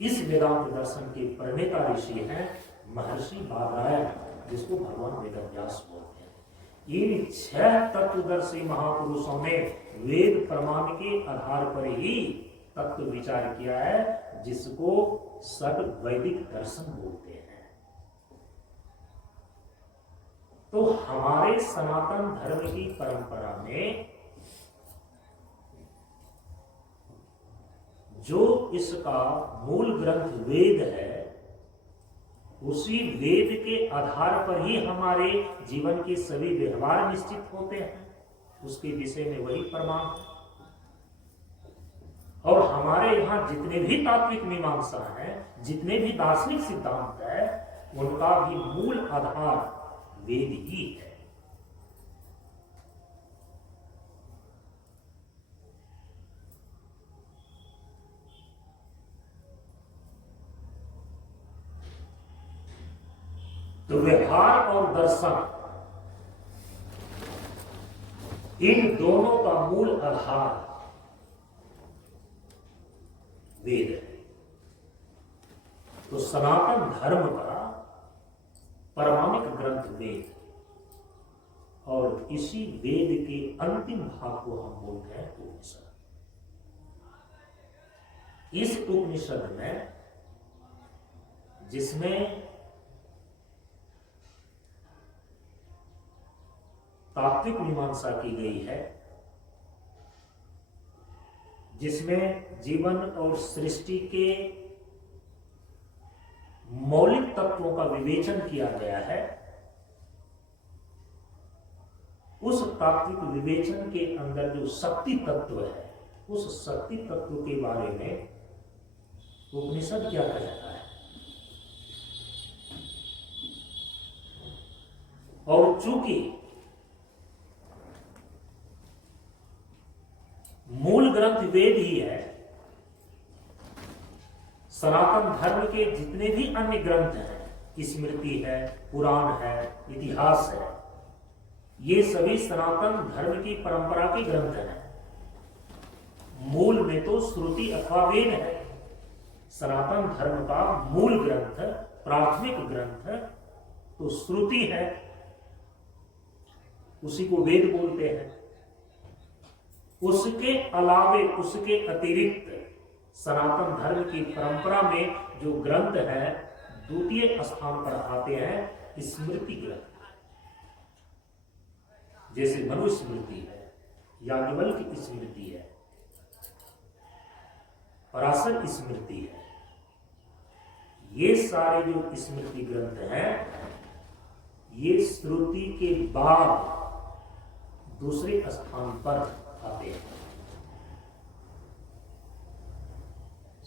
इस वेदांत दर्शन के प्रणेता ऋषि हैं महर्षि बादरायण, जिसको भगवान वेदव्यास बोलते हैं। इन 6 तत्वदर्शी महापुरुषों ने वेद प्रमाण के आधार पर ही तत्व विचार किया है, जिसको सर्व वैदिक दर्शन बोलते हैं। तो हमारे सनातन धर्म की परंपरा में जो इसका मूल ग्रंथ वेद है, उसी वेद के आधार पर ही हमारे जीवन के सभी व्यवहार निश्चित होते हैं। उसके विषय में वही प्रमाण है। और हमारे यहाँ जितने भी तात्विक मीमांसा है, जितने भी दार्शनिक सिद्धांत है, उनका भी मूल आधार वेद ही है। तो व्यवहार और दर्शन, इन दोनों का मूल आधार वेद है। तो सनातन धर्म का प्रामाणिक ग्रंथ वेद, और इसी वेद के अंतिम भाग को हम बोलते हैं उपनिषद। इस उपनिषद में, जिसमें तात्विक मीमांसा की गई है, जिसमें जीवन और सृष्टि के मौलिक तत्वों का विवेचन किया गया है, उस तात्विक विवेचन के अंदर जो शक्ति तत्व है, उस शक्ति तत्व के बारे में उपनिषद क्या कहता है। और चूंकि मूल ग्रंथ वेद ही है, सनातन धर्म के जितने भी अन्य ग्रंथ हैं, स्मृति है, पुराण है, इतिहास है, ये सभी सनातन धर्म की परंपरा के ग्रंथ हैं। मूल में तो श्रुति अथवा वेद है। सनातन धर्म का मूल ग्रंथ, प्राथमिक ग्रंथ तो श्रुति है, उसी को वेद बोलते हैं। उसके अलावे, उसके अतिरिक्त सनातन धर्म की परंपरा में जो ग्रंथ है, द्वितीय स्थान पर आते हैं स्मृति ग्रंथ। जैसे मनुस्मृति है, याज्ञवल्क्य की स्मृति है, पराशर स्मृति है। ये सारे जो स्मृति ग्रंथ हैं, ये श्रुति के बाद दूसरे स्थान पर आते हैं।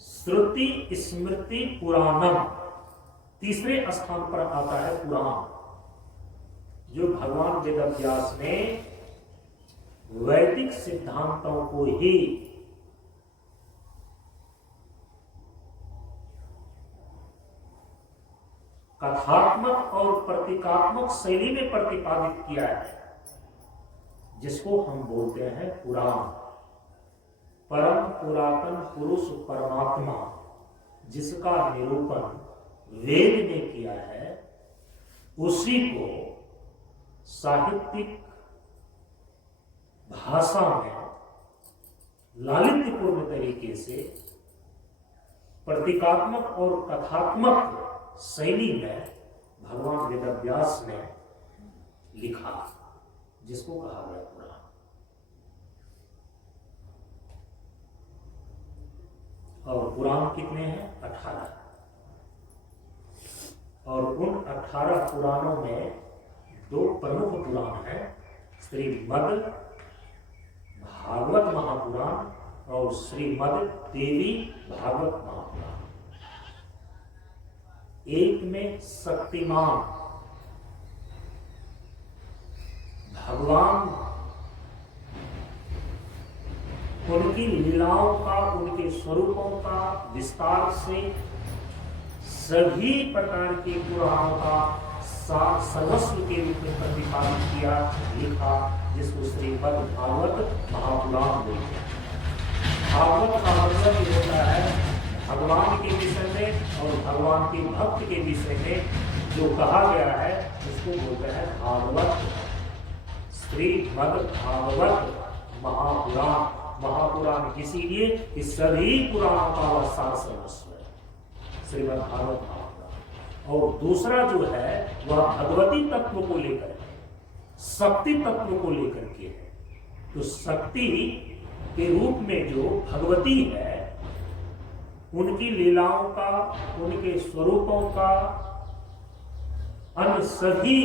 श्रुति स्मृति पुराणम तीसरे स्थान पर आता है पुराण, जो भगवान वेदव्यास ने वैदिक सिद्धांतों को ही कथात्मक और प्रतीकात्मक शैली में प्रतिपादित किया है, जिसको हम बोलते हैं पुराण। परम पुरातन पुरुष परमात्मा, जिसका निरूपण वेद ने किया है, उसी को साहित्यिक भाषा में लालित्यपूर्ण तरीके से प्रतीकात्मक और कथात्मक शैली में भगवान वेदव्यास ने लिखा, जिसको कहा गया पुराण। और पुराण कितने हैं? 18। और उन 18 पुराणों में 2 प्रमुख पुराण हैं, श्रीमद् भागवत महापुराण और श्रीमद् देवी भागवत महापुराण। एक में शक्तिमान भगवान उनकी लीलाओं का, उनके स्वरूपों का विस्तार से सभी प्रकार के पुराणों का सर्वस्व के रूप में प्रतिपादित किया, लिखा, जिसको श्रीमद् भागवत महापुराण बोलते हैं। भागवत का मतलब ये होता है भगवान के विषय में और भगवान के भक्त के विषय में जो कहा गया है, उसको बोलते हैं भागवत। श्रीमद् भागवत महापुराण, महापुराण इसीलिए कि सभी पुराणों का सार सर्वस्व है, श्रीमद् भागवत महापुराण। और दूसरा जो है वह भगवती तत्व को लेकर, शक्ति तत्व को लेकर के है। तो शक्ति के रूप में जो भगवती है, उनकी लीलाओं का, उनके स्वरूपों का, अन्य सभी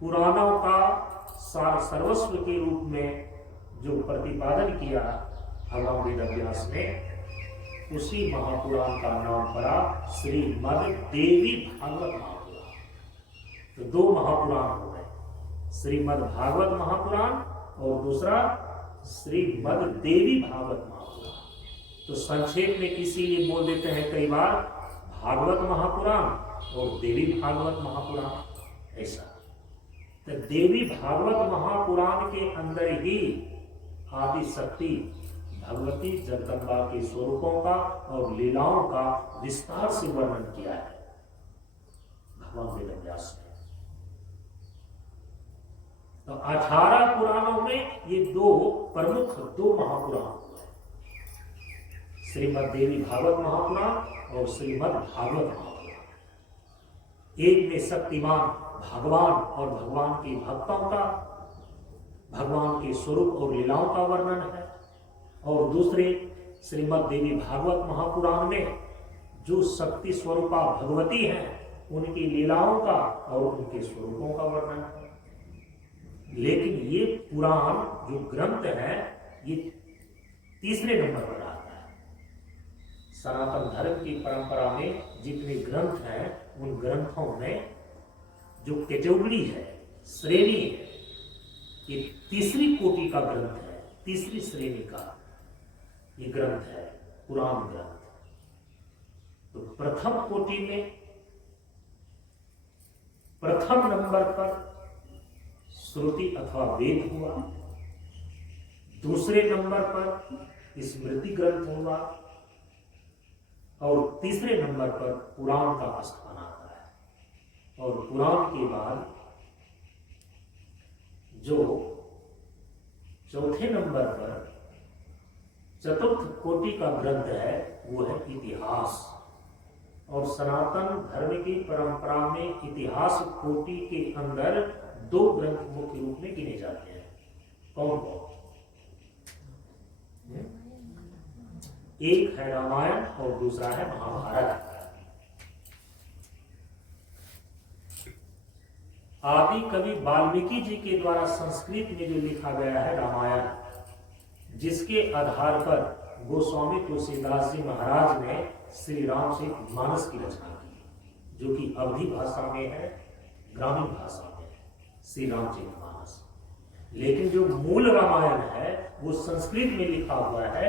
पुराणों का सार सर्वस्व के रूप में जो प्रतिपादन किया भगवान वेदव्यास ने, उसी महापुराण का नाम पड़ा श्रीमद् देवी भागवत। तो दो महापुराण हो गए, श्रीमद् भागवत महापुराण और दूसरा श्रीमद् देवी भागवत महापुराण। तो संक्षेप में इसीलिए बोल देते हैं कई बार भागवत महापुराण और देवी भागवत महापुराण। ऐसा तो देवी भागवत महापुराण के अंदर ही आदि शक्ति भगवती जगदम्बा के स्वरूपों का और लीलाओं का विस्तार से वर्णन किया है भगवान वेदव्यास ने। तो 18 पुराणों में ये दो प्रमुख महापुराण हुए, श्रीमद् देवी भागवत महापुराण और श्रीमद् भागवत महापुराण। एक में शक्तिमान भगवान और भगवान के भक्तों का, भगवान के स्वरूप और लीलाओं का वर्णन है, और दूसरे श्रीमद् देवी भागवत महापुराण में जो शक्ति स्वरूपा भगवती हैं उनकी लीलाओं का और उनके स्वरूपों का वर्णन है। लेकिन ये पुराण जो ग्रंथ है ये तीसरे नंबर पर आता है। सनातन धर्म की परंपरा में जितने ग्रंथ हैं उन ग्रंथों में जो कैटेगरी है, श्रेणी है, ये तीसरी कोटि का ग्रंथ है, तीसरी श्रेणी का ये ग्रंथ है पुराण ग्रंथ। तो प्रथम कोटि में प्रथम नंबर पर श्रुति अथवा वेद हुआ, दूसरे नंबर पर स्मृति ग्रंथ हुआ और तीसरे नंबर पर पुराण का स्थान आता है। और पुराण के बाद जो चौथे नंबर पर चतुर्थ कोटि का ग्रंथ है वो है इतिहास। और सनातन धर्म की परंपरा में इतिहास कोटि के अंदर दो ग्रंथ मुख्य रूप में गिने जाते हैं। कौन कौन? एक है रामायण और दूसरा है महाभारत। आदि कवि वाल्मीकि जी के द्वारा संस्कृत में जो लिखा गया है रामायण, जिसके आधार पर गोस्वामी तुलसीदास जी महाराज ने श्री रामचरितमानस की रचना की, जो कि अवधी भाषा में है, ग्रामीण भाषा में है, श्री रामचरितमानस। लेकिन जो मूल रामायण है वो संस्कृत में लिखा हुआ है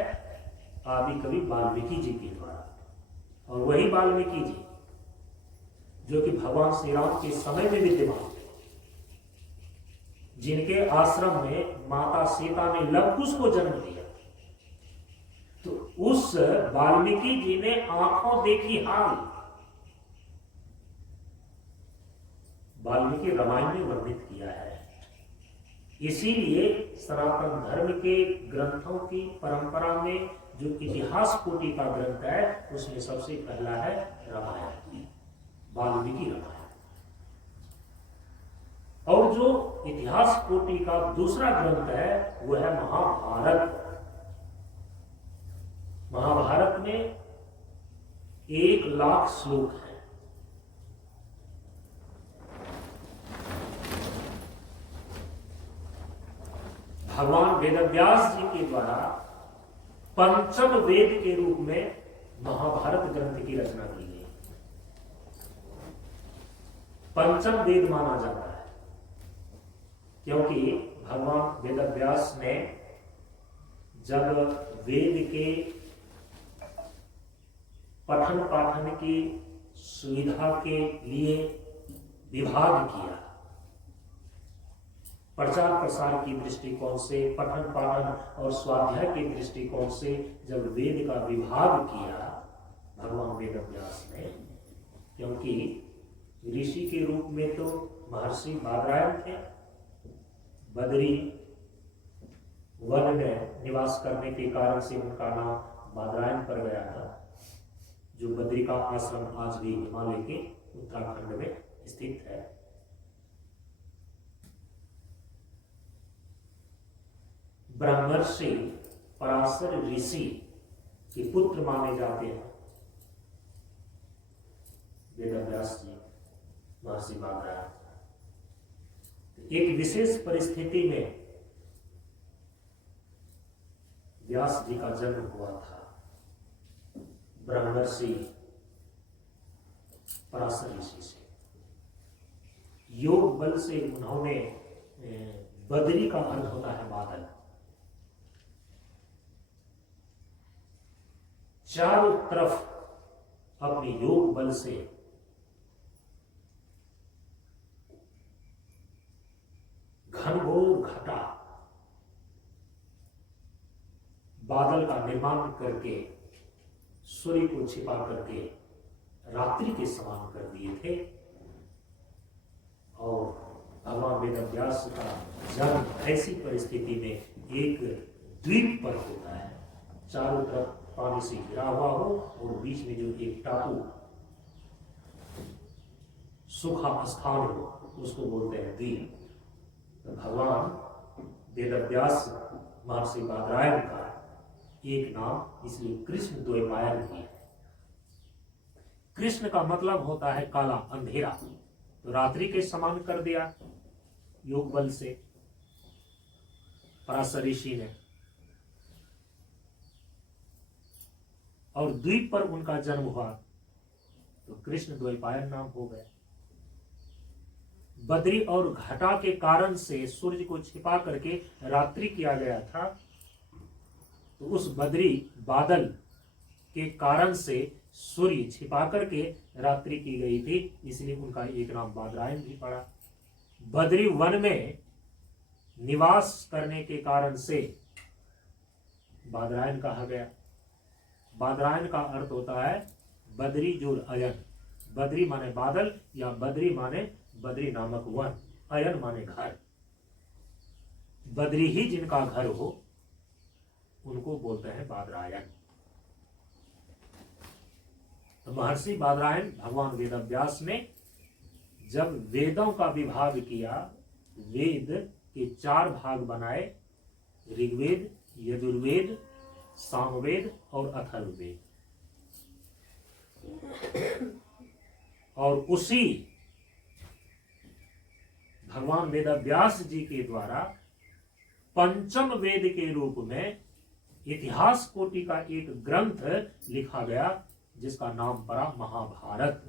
आदि कवि वाल्मीकि जी के द्वारा। और वही वाल्मीकि जी जो कि भगवान श्री राम के समय में विद्यमान थे, जिनके आश्रम में माता सीता ने लवकुश को जन्म दिया, तो उस वाल्मीकि जी ने आंखों देखी हाल वाल्मीकि रामायण में वर्णित किया है। इसीलिए सनातन धर्म के ग्रंथों की परंपरा में जो इतिहास कोटि का ग्रंथ है उसमें सबसे पहला है रामायण, वाल्मीकि रामायण। और जो इतिहास कोटि का दूसरा ग्रंथ है वो है महाभारत। महाभारत में 1,00,000 श्लोक हैं। भगवान वेदव्यास जी के द्वारा पंचम वेद के रूप में महाभारत ग्रंथ की रचना की गई। पंचम वेद माना जाता है क्योंकि भगवान वेदव्यास ने जब वेद के पठन पाठन की सुविधा के लिए विभाग किया, प्रचार प्रसार की दृष्टिकोण से, पठन पाठन और स्वाध्याय के दृष्टिकोण से जब वेद का विभाग किया भगवान वेदव्यास ने, क्योंकि ऋषि के रूप में तो महर्षि बादरायण थे, बद्री वन में निवास करने के कारण से उनका नाम बादरायण पड़ गया था, जो बद्री का आश्रम आज भी हिमालय के उत्तराखंड में स्थित है। ब्रह्मर्षि पराशर ऋषि के पुत्र माने जाते हैं वेदव्यास जी, महर्षि बादरायण। एक विशेष परिस्थिति में व्यास जी का जन्म हुआ था, ब्रह्मर्षि पराशर ऋषि से। योग बल से उन्होंने बदरी का अर्थ होता है बादल, चारों तरफ अपने योग बल से घनघोर घटा बादल का निर्माण करके सूर्य को छिपा करके रात्रि के समान कर दिए थे। और भगवान वेदव्यास का जन्म ऐसी परिस्थिति में एक द्वीप पर होता है, चारों तरफ पानी से घिरा हुआ हो और बीच में जो एक टापू सूखा स्थान हो उसको बोलते हैं द्वीप। तो भगवान वेदव्यास महर्षि बादरायण का एक नाम इसलिए कृष्ण द्वैपायन भी है। कृष्ण का मतलब होता है काला, अंधेरा, तो रात्रि के समान कर दिया योग बल से पराशर ऋषि ने। और द्वीप पर उनका जन्म हुआ तो कृष्ण द्वैपायन नाम हो गया। बद्री और घटा के कारण से सूर्य को छिपा करके रात्रि किया गया था, तो उस बद्री बादल के कारण से सूर्य छिपा करके रात्रि की गई थी, इसलिए उनका एक नाम बादरायण भी पड़ा। बद्री वन में निवास करने के कारण से बादरायण कहा गया। बादरायण का अर्थ होता है बद्री जुड़ अयन। बद्री माने बादल या बद्री माने बद्री नामक वन, अयन माने घर। बद्री ही जिनका घर हो उनको बोलते हैं बादरायण। तो महर्षि बादरायण भगवान वेदव्यास ने जब वेदों का विभाग किया, वेद के 4 भाग बनाए, ऋग्वेद, यजुर्वेद, सामवेद और अथर्ववेद। और उसी भगवान वेदव्यास जी के द्वारा पंचम वेद के रूप में इतिहास कोटि का एक ग्रंथ लिखा गया जिसका नाम पड़ा महाभारत।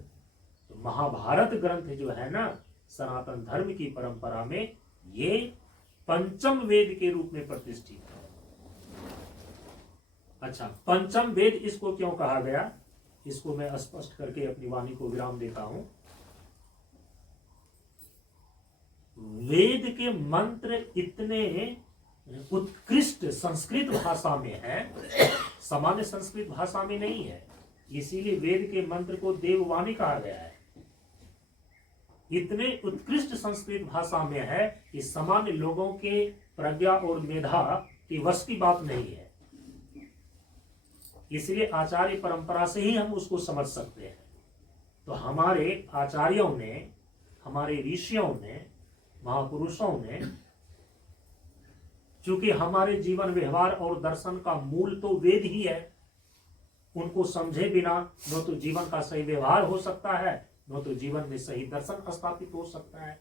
तो महाभारत ग्रंथ जो है ना, सनातन धर्म की परंपरा में ये पंचम वेद के रूप में प्रतिष्ठित है। अच्छा, पंचम वेद इसको क्यों कहा गया, इसको मैं स्पष्ट करके अपनी वाणी को विराम देता हूं। वेद के मंत्र इतने उत्कृष्ट संस्कृत भाषा में है, सामान्य संस्कृत भाषा में नहीं है, इसीलिए वेद के मंत्र को देववाणी कहा गया है। इतने उत्कृष्ट संस्कृत भाषा में है कि सामान्य लोगों के प्रज्ञा और मेधा की वश की बात नहीं है, इसलिए आचार्य परंपरा से ही हम उसको समझ सकते हैं। तो हमारे आचार्यों ने, हमारे ऋषियों ने, महापुरुषों ने, चूंकि हमारे जीवन व्यवहार और दर्शन का मूल तो वेद ही है, उनको समझे बिना न तो जीवन का सही व्यवहार हो सकता है, न तो जीवन में सही दर्शन स्थापित हो सकता है,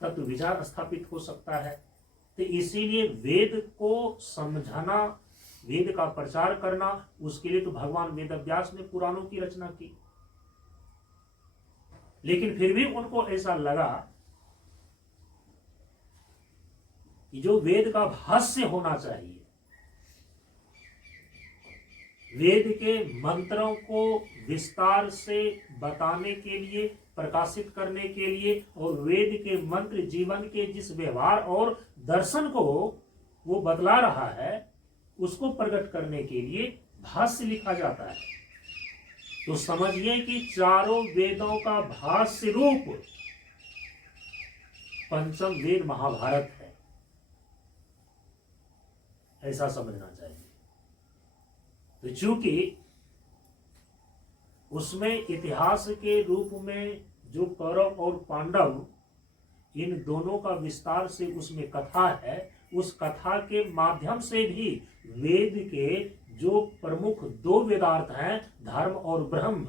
तत्व विचार स्थापित हो सकता है। तो इसीलिए वेद को समझाना, वेद का प्रचार करना, उसके लिए तो भगवान वेदव्यास ने पुराणों की रचना की। लेकिन फिर भी उनको ऐसा लगा कि जो वेद का भाष्य होना चाहिए, वेद के मंत्रों को विस्तार से बताने के लिए, प्रकाशित करने के लिए, और वेद के मंत्र जीवन के जिस व्यवहार और दर्शन को वो बतला रहा है उसको प्रकट करने के लिए भाष्य लिखा जाता है। तो समझिए कि चारों वेदों का भाष्य रूप पंचम वेद महाभारत है, ऐसा समझना चाहिए। तो चूंकि उसमें इतिहास के रूप में जो कौरव और पांडव, इन दोनों का विस्तार से उसमें कथा है, उस कथा के माध्यम से भी वेद के जो प्रमुख 2 वेदार्थ हैं, धर्म और ब्रह्म,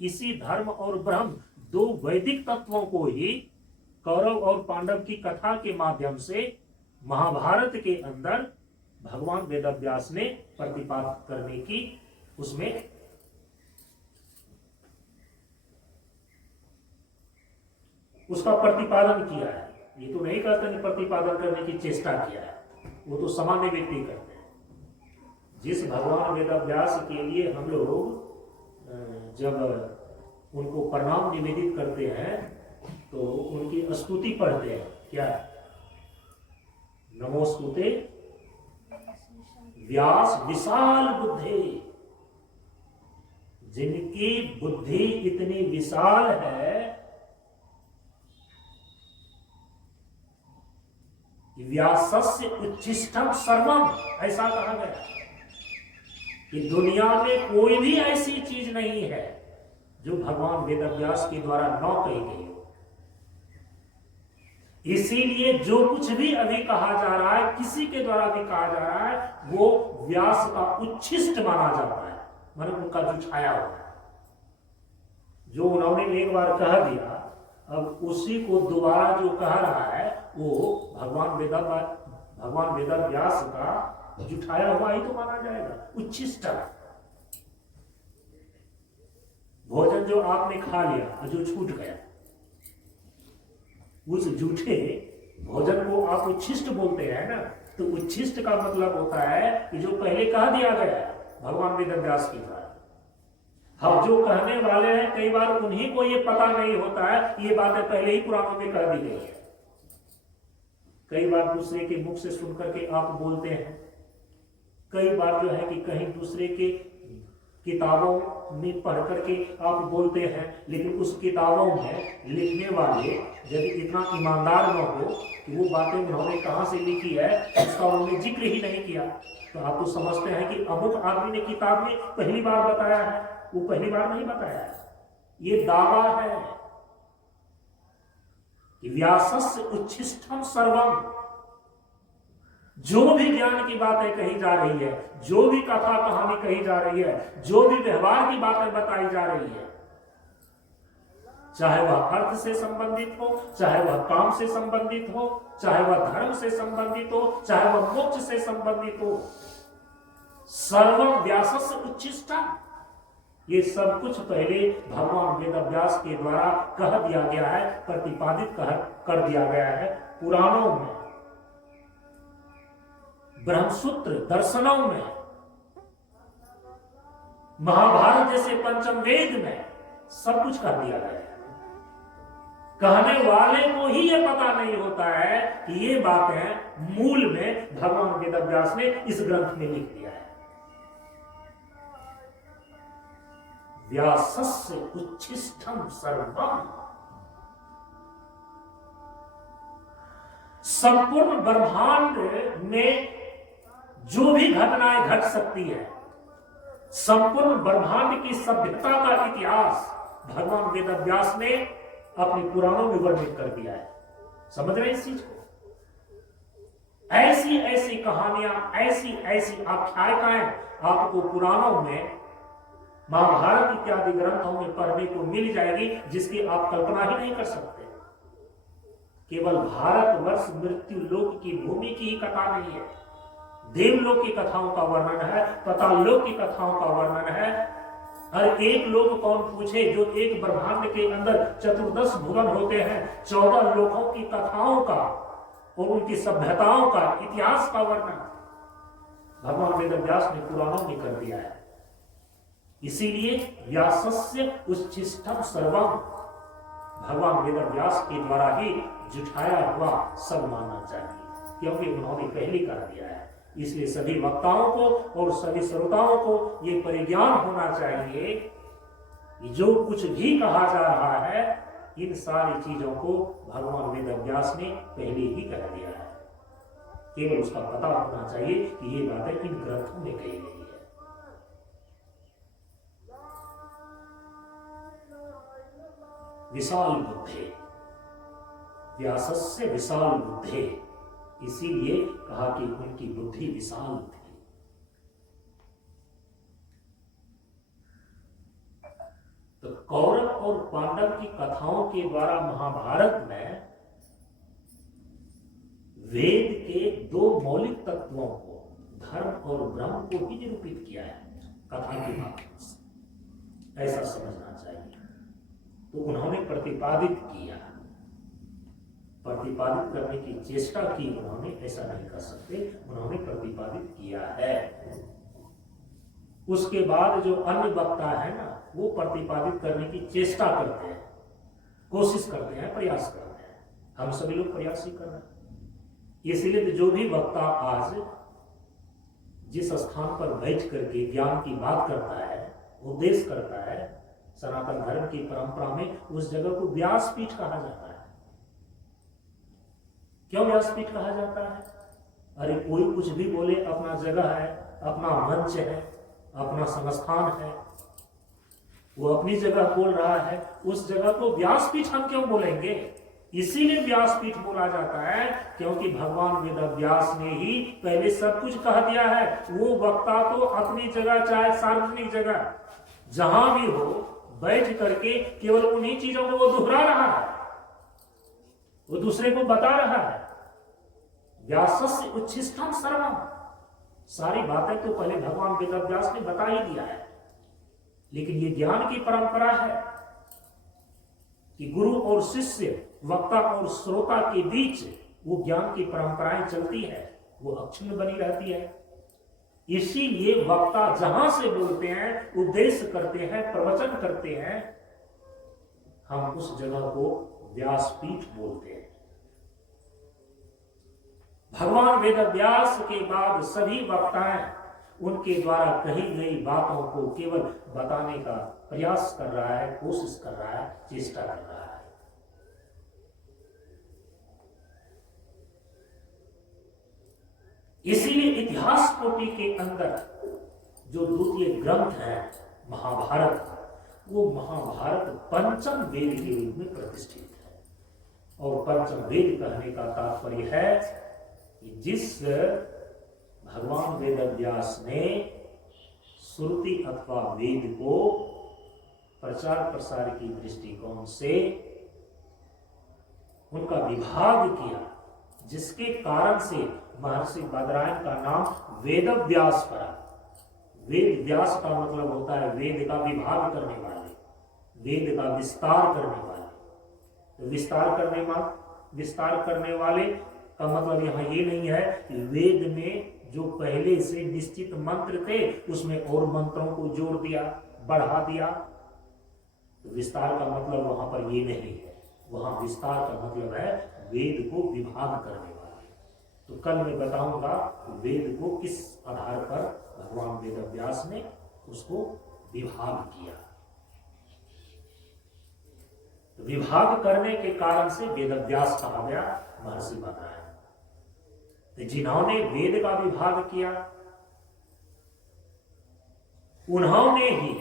इसी धर्म और ब्रह्म 2 वैदिक तत्वों को ही कौरव और पांडव की कथा के माध्यम से महाभारत के अंदर भगवान वेदव्यास ने प्रतिपादित करने की उसमें उसका प्रतिपादन किया है। ये तो नहीं कहते कि प्रतिपादन करने की चेष्टा किया है, वो तो सामान्य व्यक्ति करते हैं। जिस भगवान वेदव्यास के लिए हम लोग जब उनको प्रणाम निवेदित करते हैं तो उनकी स्तुति पढ़ते हैं, क्या? नमोस्तुते व्यास विशाल बुद्धि। जिनकी बुद्धि इतनी विशाल है व्यासस्य उच्छिष्टम सर्वम, ऐसा कहा गया कि दुनिया में कोई भी ऐसी चीज नहीं है जो भगवान वेदव्यास के द्वारा न कही गई हो। इसीलिए जो कुछ भी अभी कहा जा रहा है, किसी के द्वारा भी कहा जा रहा है, वो व्यास का उच्छिष्ट माना जाता है, मतलब उनका जो छाया हुआ है। जो उन्होंने एक बार कह दिया, अब उसी को दोबारा जो कह रहा है वो भगवान वेदव्यास का जुटाया हुआ ही तो माना जाएगा, उच्छिष्ट। भोजन जो आपने खा लिया और जो छूट गया, उस झूठे भोजन को आप उच्छिष्ट बोलते हैं ना। तो उच्छिष्ट का मतलब होता है कि जो पहले कह दिया गया भगवान वेदव्यास के द्वारा। हम जो कहने वाले हैं कई बार उन्हीं को ये पता नहीं होता है ये बातें पहले ही पुराणों में कह दी गई है। कई बार दूसरे के मुख से सुन करके आप बोलते हैं, कई बार जो है कि कहीं दूसरे के किताबों में पढ़ करके आप बोलते हैं, लेकिन उस किताबों में लिखने वाले यदि इतना ईमानदार न हो कि वो बातें उन्होंने कहाँ से लिखी है उसका उन्होंने जिक्र ही नहीं किया, तो आप तो समझते हैं कि अमुक आदमी ने किताब में पहली बार बताया है। वो पहली बार नहीं बताया है, ये दावा है कि व्यासस्य उच्छिष्टम सर्वम। जो भी ज्ञान की बातें कही जा रही है, जो भी कथा कहानी कही जा रही है, जो भी व्यवहार की बातें बताई जा रही है, चाहे वह अर्थ से संबंधित हो, चाहे वह काम से संबंधित हो, चाहे वह धर्म से संबंधित हो, चाहे वह मोक्ष से संबंधित हो, सर्वम व्यासस्य उच्छिष्टम। ये सब कुछ पहले भगवान वेदव्यास के द्वारा कह दिया गया है, प्रतिपादित कर दिया गया है पुराणों में, ब्रह्मसूत्र दर्शनों में, महाभारत जैसे पंचम वेद में सब कुछ कर दिया गया है। कहने वाले को ही ये पता नहीं होता है कि ये बातें मूल में भगवान वेदव्यास ने इस ग्रंथ में लिख दिया है। व्यासस्य उच्छिष्टम सर्वम। संपूर्ण ब्रह्मांड में जो भी घटनाएं घट सकती है, संपूर्ण ब्रह्मांड की सभ्यता का इतिहास भगवान वेदव्यास ने अपने पुराणों में वर्णित कर दिया है। समझ रहे हैं इस चीज को? ऐसी ऐसी कहानियां, ऐसी ऐसी आख्यायिकाएं आपको पुराणों में, महाभारत इत्यादि ग्रंथों में पढ़ने को मिल जाएगी जिसकी आप कल्पना ही नहीं कर सकते। केवल भारतवर्ष मृत्यु लोक की भूमि की ही कथा नहीं है, देवलोक की कथाओं का वर्णन है, पतालोक की कथाओं का वर्णन है। हर एक लोक कौन पूछे, जो एक ब्रह्मांड के अंदर 14 भुवन होते हैं, 14 लोकों की कथाओं का और उनकी सभ्यताओं का इतिहास का वर्णन भगवान वेदव्यास ने पुराणों में कर दिया है। इसीलिए व्यासस्य उच्छिष्टम सर्वम, भगवान वेदव्यास के द्वारा ही जुटाया हुआ सब मानना चाहिए, क्योंकि उन्होंने पहले कर दिया है। इसलिए सभी वक्ताओं को और सभी श्रोताओं को ये परिज्ञान होना चाहिए कि जो कुछ भी कहा जा रहा है इन सारी चीजों को भगवान वेदव्यास ने पहले ही कह दिया है। केवल उसका पता होना चाहिए कि ये बातें इन ग्रंथों में कही गई है। विशाल बुद्धे, व्यासस्य विशाल बुद्धे, इसीलिए कहा कि उनकी बुद्धि विशाल थी। तो कौरव और पांडव की कथाओं के द्वारा महाभारत में वेद के दो मौलिक तत्वों को, धर्म और ब्रह्म को ही निरूपित किया है कथा के माध्यम से, ऐसा समझना चाहिए। तो उन्होंने प्रतिपादित किया प्रतिपादित करने की चेष्टा की उन्होंने, ऐसा नहीं कर सकते, उन्होंने प्रतिपादित किया है। उसके बाद जो अन्य वक्ता है ना, वो प्रतिपादित करने की चेष्टा करते हैं, कोशिश करते हैं, प्रयास करते हैं। हम सभी लोग प्रयास ही कर रहे हैं। इसलिए तो जो भी वक्ता आज जिस स्थान पर बैठ करके ज्ञान की बात करता है, उपदेश करता है, सनातन धर्म की परंपरा में उस जगह को व्यासपीठ कहा जाता है। क्यों व्यासपीठ कहा जाता है? अरे कोई कुछ भी बोले, अपना जगह है, अपना मंच है, अपना संस्थान है, वो अपनी जगह बोल रहा है, उस जगह को व्यासपीठ हम क्यों बोलेंगे? इसीलिए व्यासपीठ बोला जाता है क्योंकि भगवान वेदव्यास ने ही पहले सब कुछ कह दिया है। वो वक्ता तो अपनी जगह, चाहे सार्वजनिक जगह, जहां भी हो, बैठ करके केवल उन्हीं चीजों को वो दोहरा रहा है, वो दूसरे को बता रहा है। व्यासस्य उच्छिष्टम सर्वम, सारी बातें तो पहले भगवान वेदव्यास ने बता ही दिया है। लेकिन ये ज्ञान की परंपरा है कि गुरु और शिष्य, वक्ता और श्रोता के बीच वो ज्ञान की परंपराएं चलती है, वो अक्षुण्ण बनी रहती है। इसीलिए वक्ता जहां से बोलते हैं, उपदेश करते हैं, प्रवचन करते हैं, हम उस जगह को व्यासपीठ बोलते हैं। भगवान वेदव्यास के बाद सभी वक्ताएं उनके द्वारा कही गई बातों को केवल बताने का प्रयास कर रहा है, कोशिश कर रहा है, चेष्टा कर रहा है। इसीलिए इतिहास कोटि के अंदर जो द्वितीय ग्रंथ है महाभारत, वो महाभारत पंचम वेद के रूप में प्रतिष्ठित है। और पंचम वेद कहने का तात्पर्य है कि जिस भगवान वेदव्यास ने श्रुति अथवा वेद को प्रचार प्रसार की दृष्टिकोण से उनका विभाग किया, जिसके कारण से महर्षि बादरायण का नाम वेदव्यास पड़ा। वेद व्यास का मतलब होता है वेद का विभाग करने वाले, वेद का विस्तार करने वाले। तो विस्तार करने वाले का मतलब यहां ये नहीं है कि वेद में जो पहले से निश्चित मंत्र थे उसमें और मंत्रों को जोड़ दिया, बढ़ा दिया। तो विस्तार का मतलब वहां पर ये नहीं है। वहां विस्तार का मतलब है वेद को विभाग करने वाले। तो कल मैं बताऊंगा वेद को किस आधार पर भगवान वेदव्यास ने उसको विभाग किया। तो विभाग करने के कारण से वेदव्यास कहा गया महर्षि बादरायण। तो जिन्होंने वेद का विभाग किया, उन्होंने ही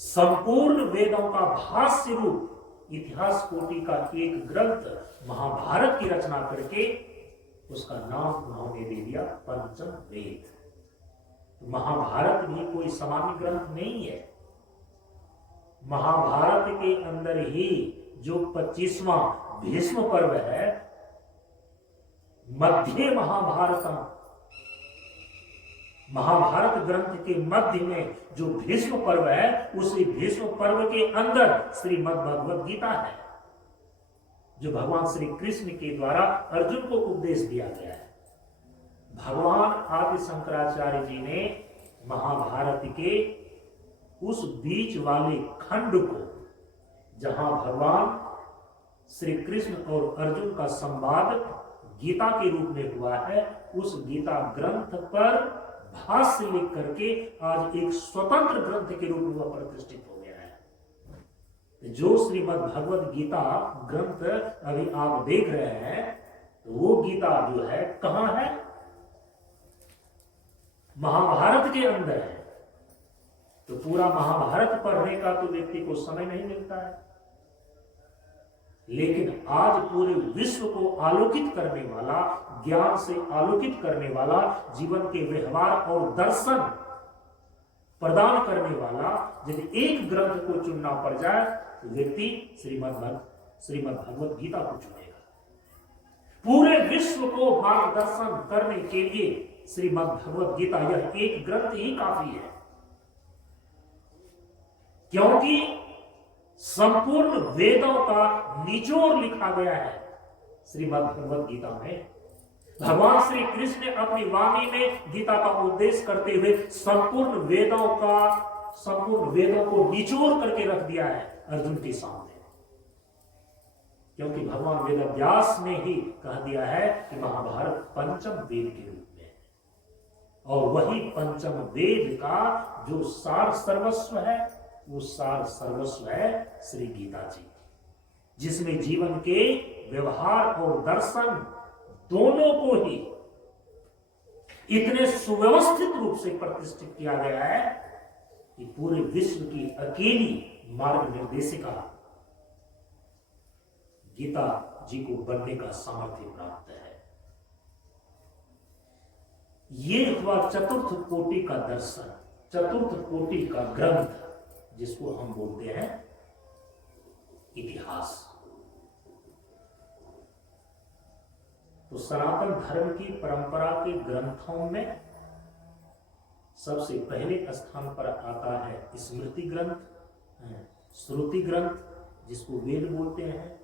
संपूर्ण वेदों का भाष्य रूप इतिहास कोटि का एक ग्रंथ महाभारत की रचना करके उसका नाम उन्होंने दे दिया पंचम वेद। तो महाभारत भी कोई सामान्य ग्रंथ नहीं है। महाभारत के अंदर ही जो 25वां भीष्म पर्व है, मध्य महाभारत ग्रंथ के मध्य में जो भीष्म पर्व है, उसी भीष्म पर्व के अंदर श्रीमद् भगवद गीता है, जो भगवान श्री कृष्ण के द्वारा अर्जुन को उपदेश दिया गया है। भगवान आदि शंकराचार्य जी ने महाभारत के उस बीच वाले खंड को, जहां भगवान श्री कृष्ण और अर्जुन का संवाद गीता के रूप में हुआ है, उस गीता ग्रंथ पर भाष्य लिख करके आज एक स्वतंत्र ग्रंथ के रूप में वह प्रतिष्ठित हो गया है। जो श्रीमद् भगवद गीता ग्रंथ अभी आप देख रहे हैं, वो गीता जो है कहां है? महाभारत के अंदर है। तो पूरा महाभारत पढ़ने का तो व्यक्ति को समय नहीं मिलता है, लेकिन आज पूरे विश्व को आलोकित करने वाला, ज्ञान से आलोकित करने वाला, जीवन के व्यवहार और दर्शन प्रदान करने वाला यदि एक ग्रंथ को चुनना पड़ जाए तो व्यक्ति श्रीमद् भगवद गीता को चुनेगा। पूरे विश्व को मार्गदर्शन करने के लिए श्रीमद् भगवद गीता, यह एक ग्रंथ ही काफी है, क्योंकि संपूर्ण वेदों का निचोड़ लिखा गया है श्रीमद् भगवद गीता में भगवान श्री कृष्ण ने अपनी वाणी में गीता का उपदेश करते हुए संपूर्ण वेदों को निचोड़ करके रख दिया है अर्जुन के सामने। क्योंकि भगवान वेद व्यास ने ही कह दिया है कि महाभारत पंचम वेद के रूप में, और वही पंचम वेद का जो सार सर्वस्व है, वो सार सर्वस्व है श्री गीता जी, जिसमें जीवन के व्यवहार और दर्शन दोनों को ही इतने सुव्यवस्थित रूप से प्रतिष्ठित किया गया है कि पूरे विश्व की अकेली मार्ग निर्देशिका गीता जी को बनने का सामर्थ्य प्राप्त है। ये हुआ चतुर्थ कोटि का दर्शन, चतुर्थ कोटि का ग्रंथ, जिसको हम बोलते हैं इतिहास। तो सनातन धर्म की परंपरा के ग्रंथों में सबसे पहले स्थान पर आता है स्मृति ग्रंथ, श्रुति ग्रंथ जिसको वेद बोलते हैं।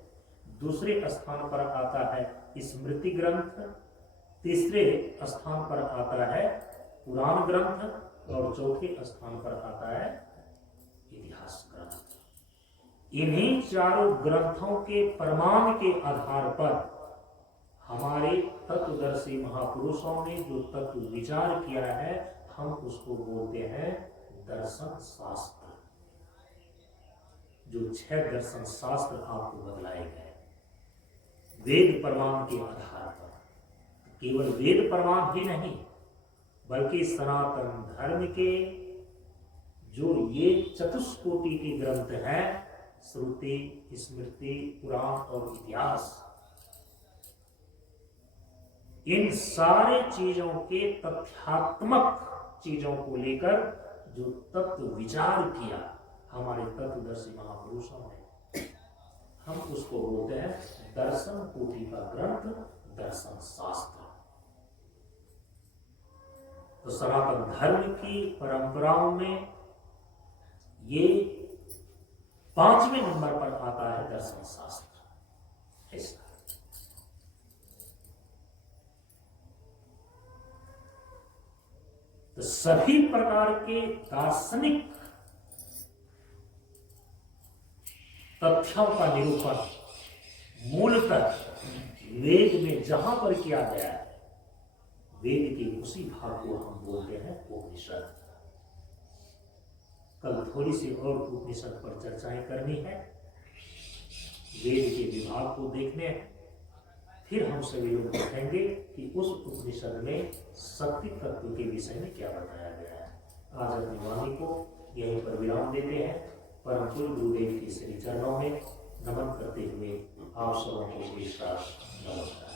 दूसरे स्थान पर आता है स्मृति ग्रंथ, तीसरे स्थान पर आता है पुराण ग्रंथ, और चौथे स्थान पर आता है इतिहास ग्रंथ। इन्हीं चारों ग्रंथों के प्रमाण के आधार पर हमारे तत्वदर्शी महापुरुषों ने जो तत्व विचार किया है, हम उसको बोलते हैं दर्शन शास्त्र। जो 6 दर्शन शास्त्र आपको बतलाए गए वेद प्रमाण के आधार पर, केवल वेद प्रमाण ही नहीं बल्कि सनातन धर्म के जो ये चतुष्कोटि के ग्रंथ हैं, श्रुति, स्मृति, पुराण और इतिहास, इन सारे चीजों के तथ्यात्मक चीजों को लेकर जो तत्व विचार किया हमारे तत्वदर्शी महापुरुषों ने, हम उसको बोलते हैं दर्शन कोटि का ग्रंथ, दर्शन शास्त्र। तो सनातन धर्म की परंपराओं में ये 5वें नंबर पर आता है दर्शन शास्त्र। ऐसा तो सभी प्रकार के दार्शनिक तथ्यों का निरूपण मूलतः वेद में जहां पर किया गया है, वेद के उसी भाग को हम बोलते हैं उपनिषद। कल थोड़ी सी और उपनिषद पर चर्चाएं करनी है, वेद के विभाग को देखने, फिर हम सभी लोग देखेंगे कि उस उपनिषद में शक्ति तत्व के विषय में क्या बताया गया है। आज अपनी वाणी को यहीं पर विराम देते हैं। परम पूज्य गुरुदेव के श्री चरणों में नमन करते हुए आप सबों को विश्वास नमस्कार।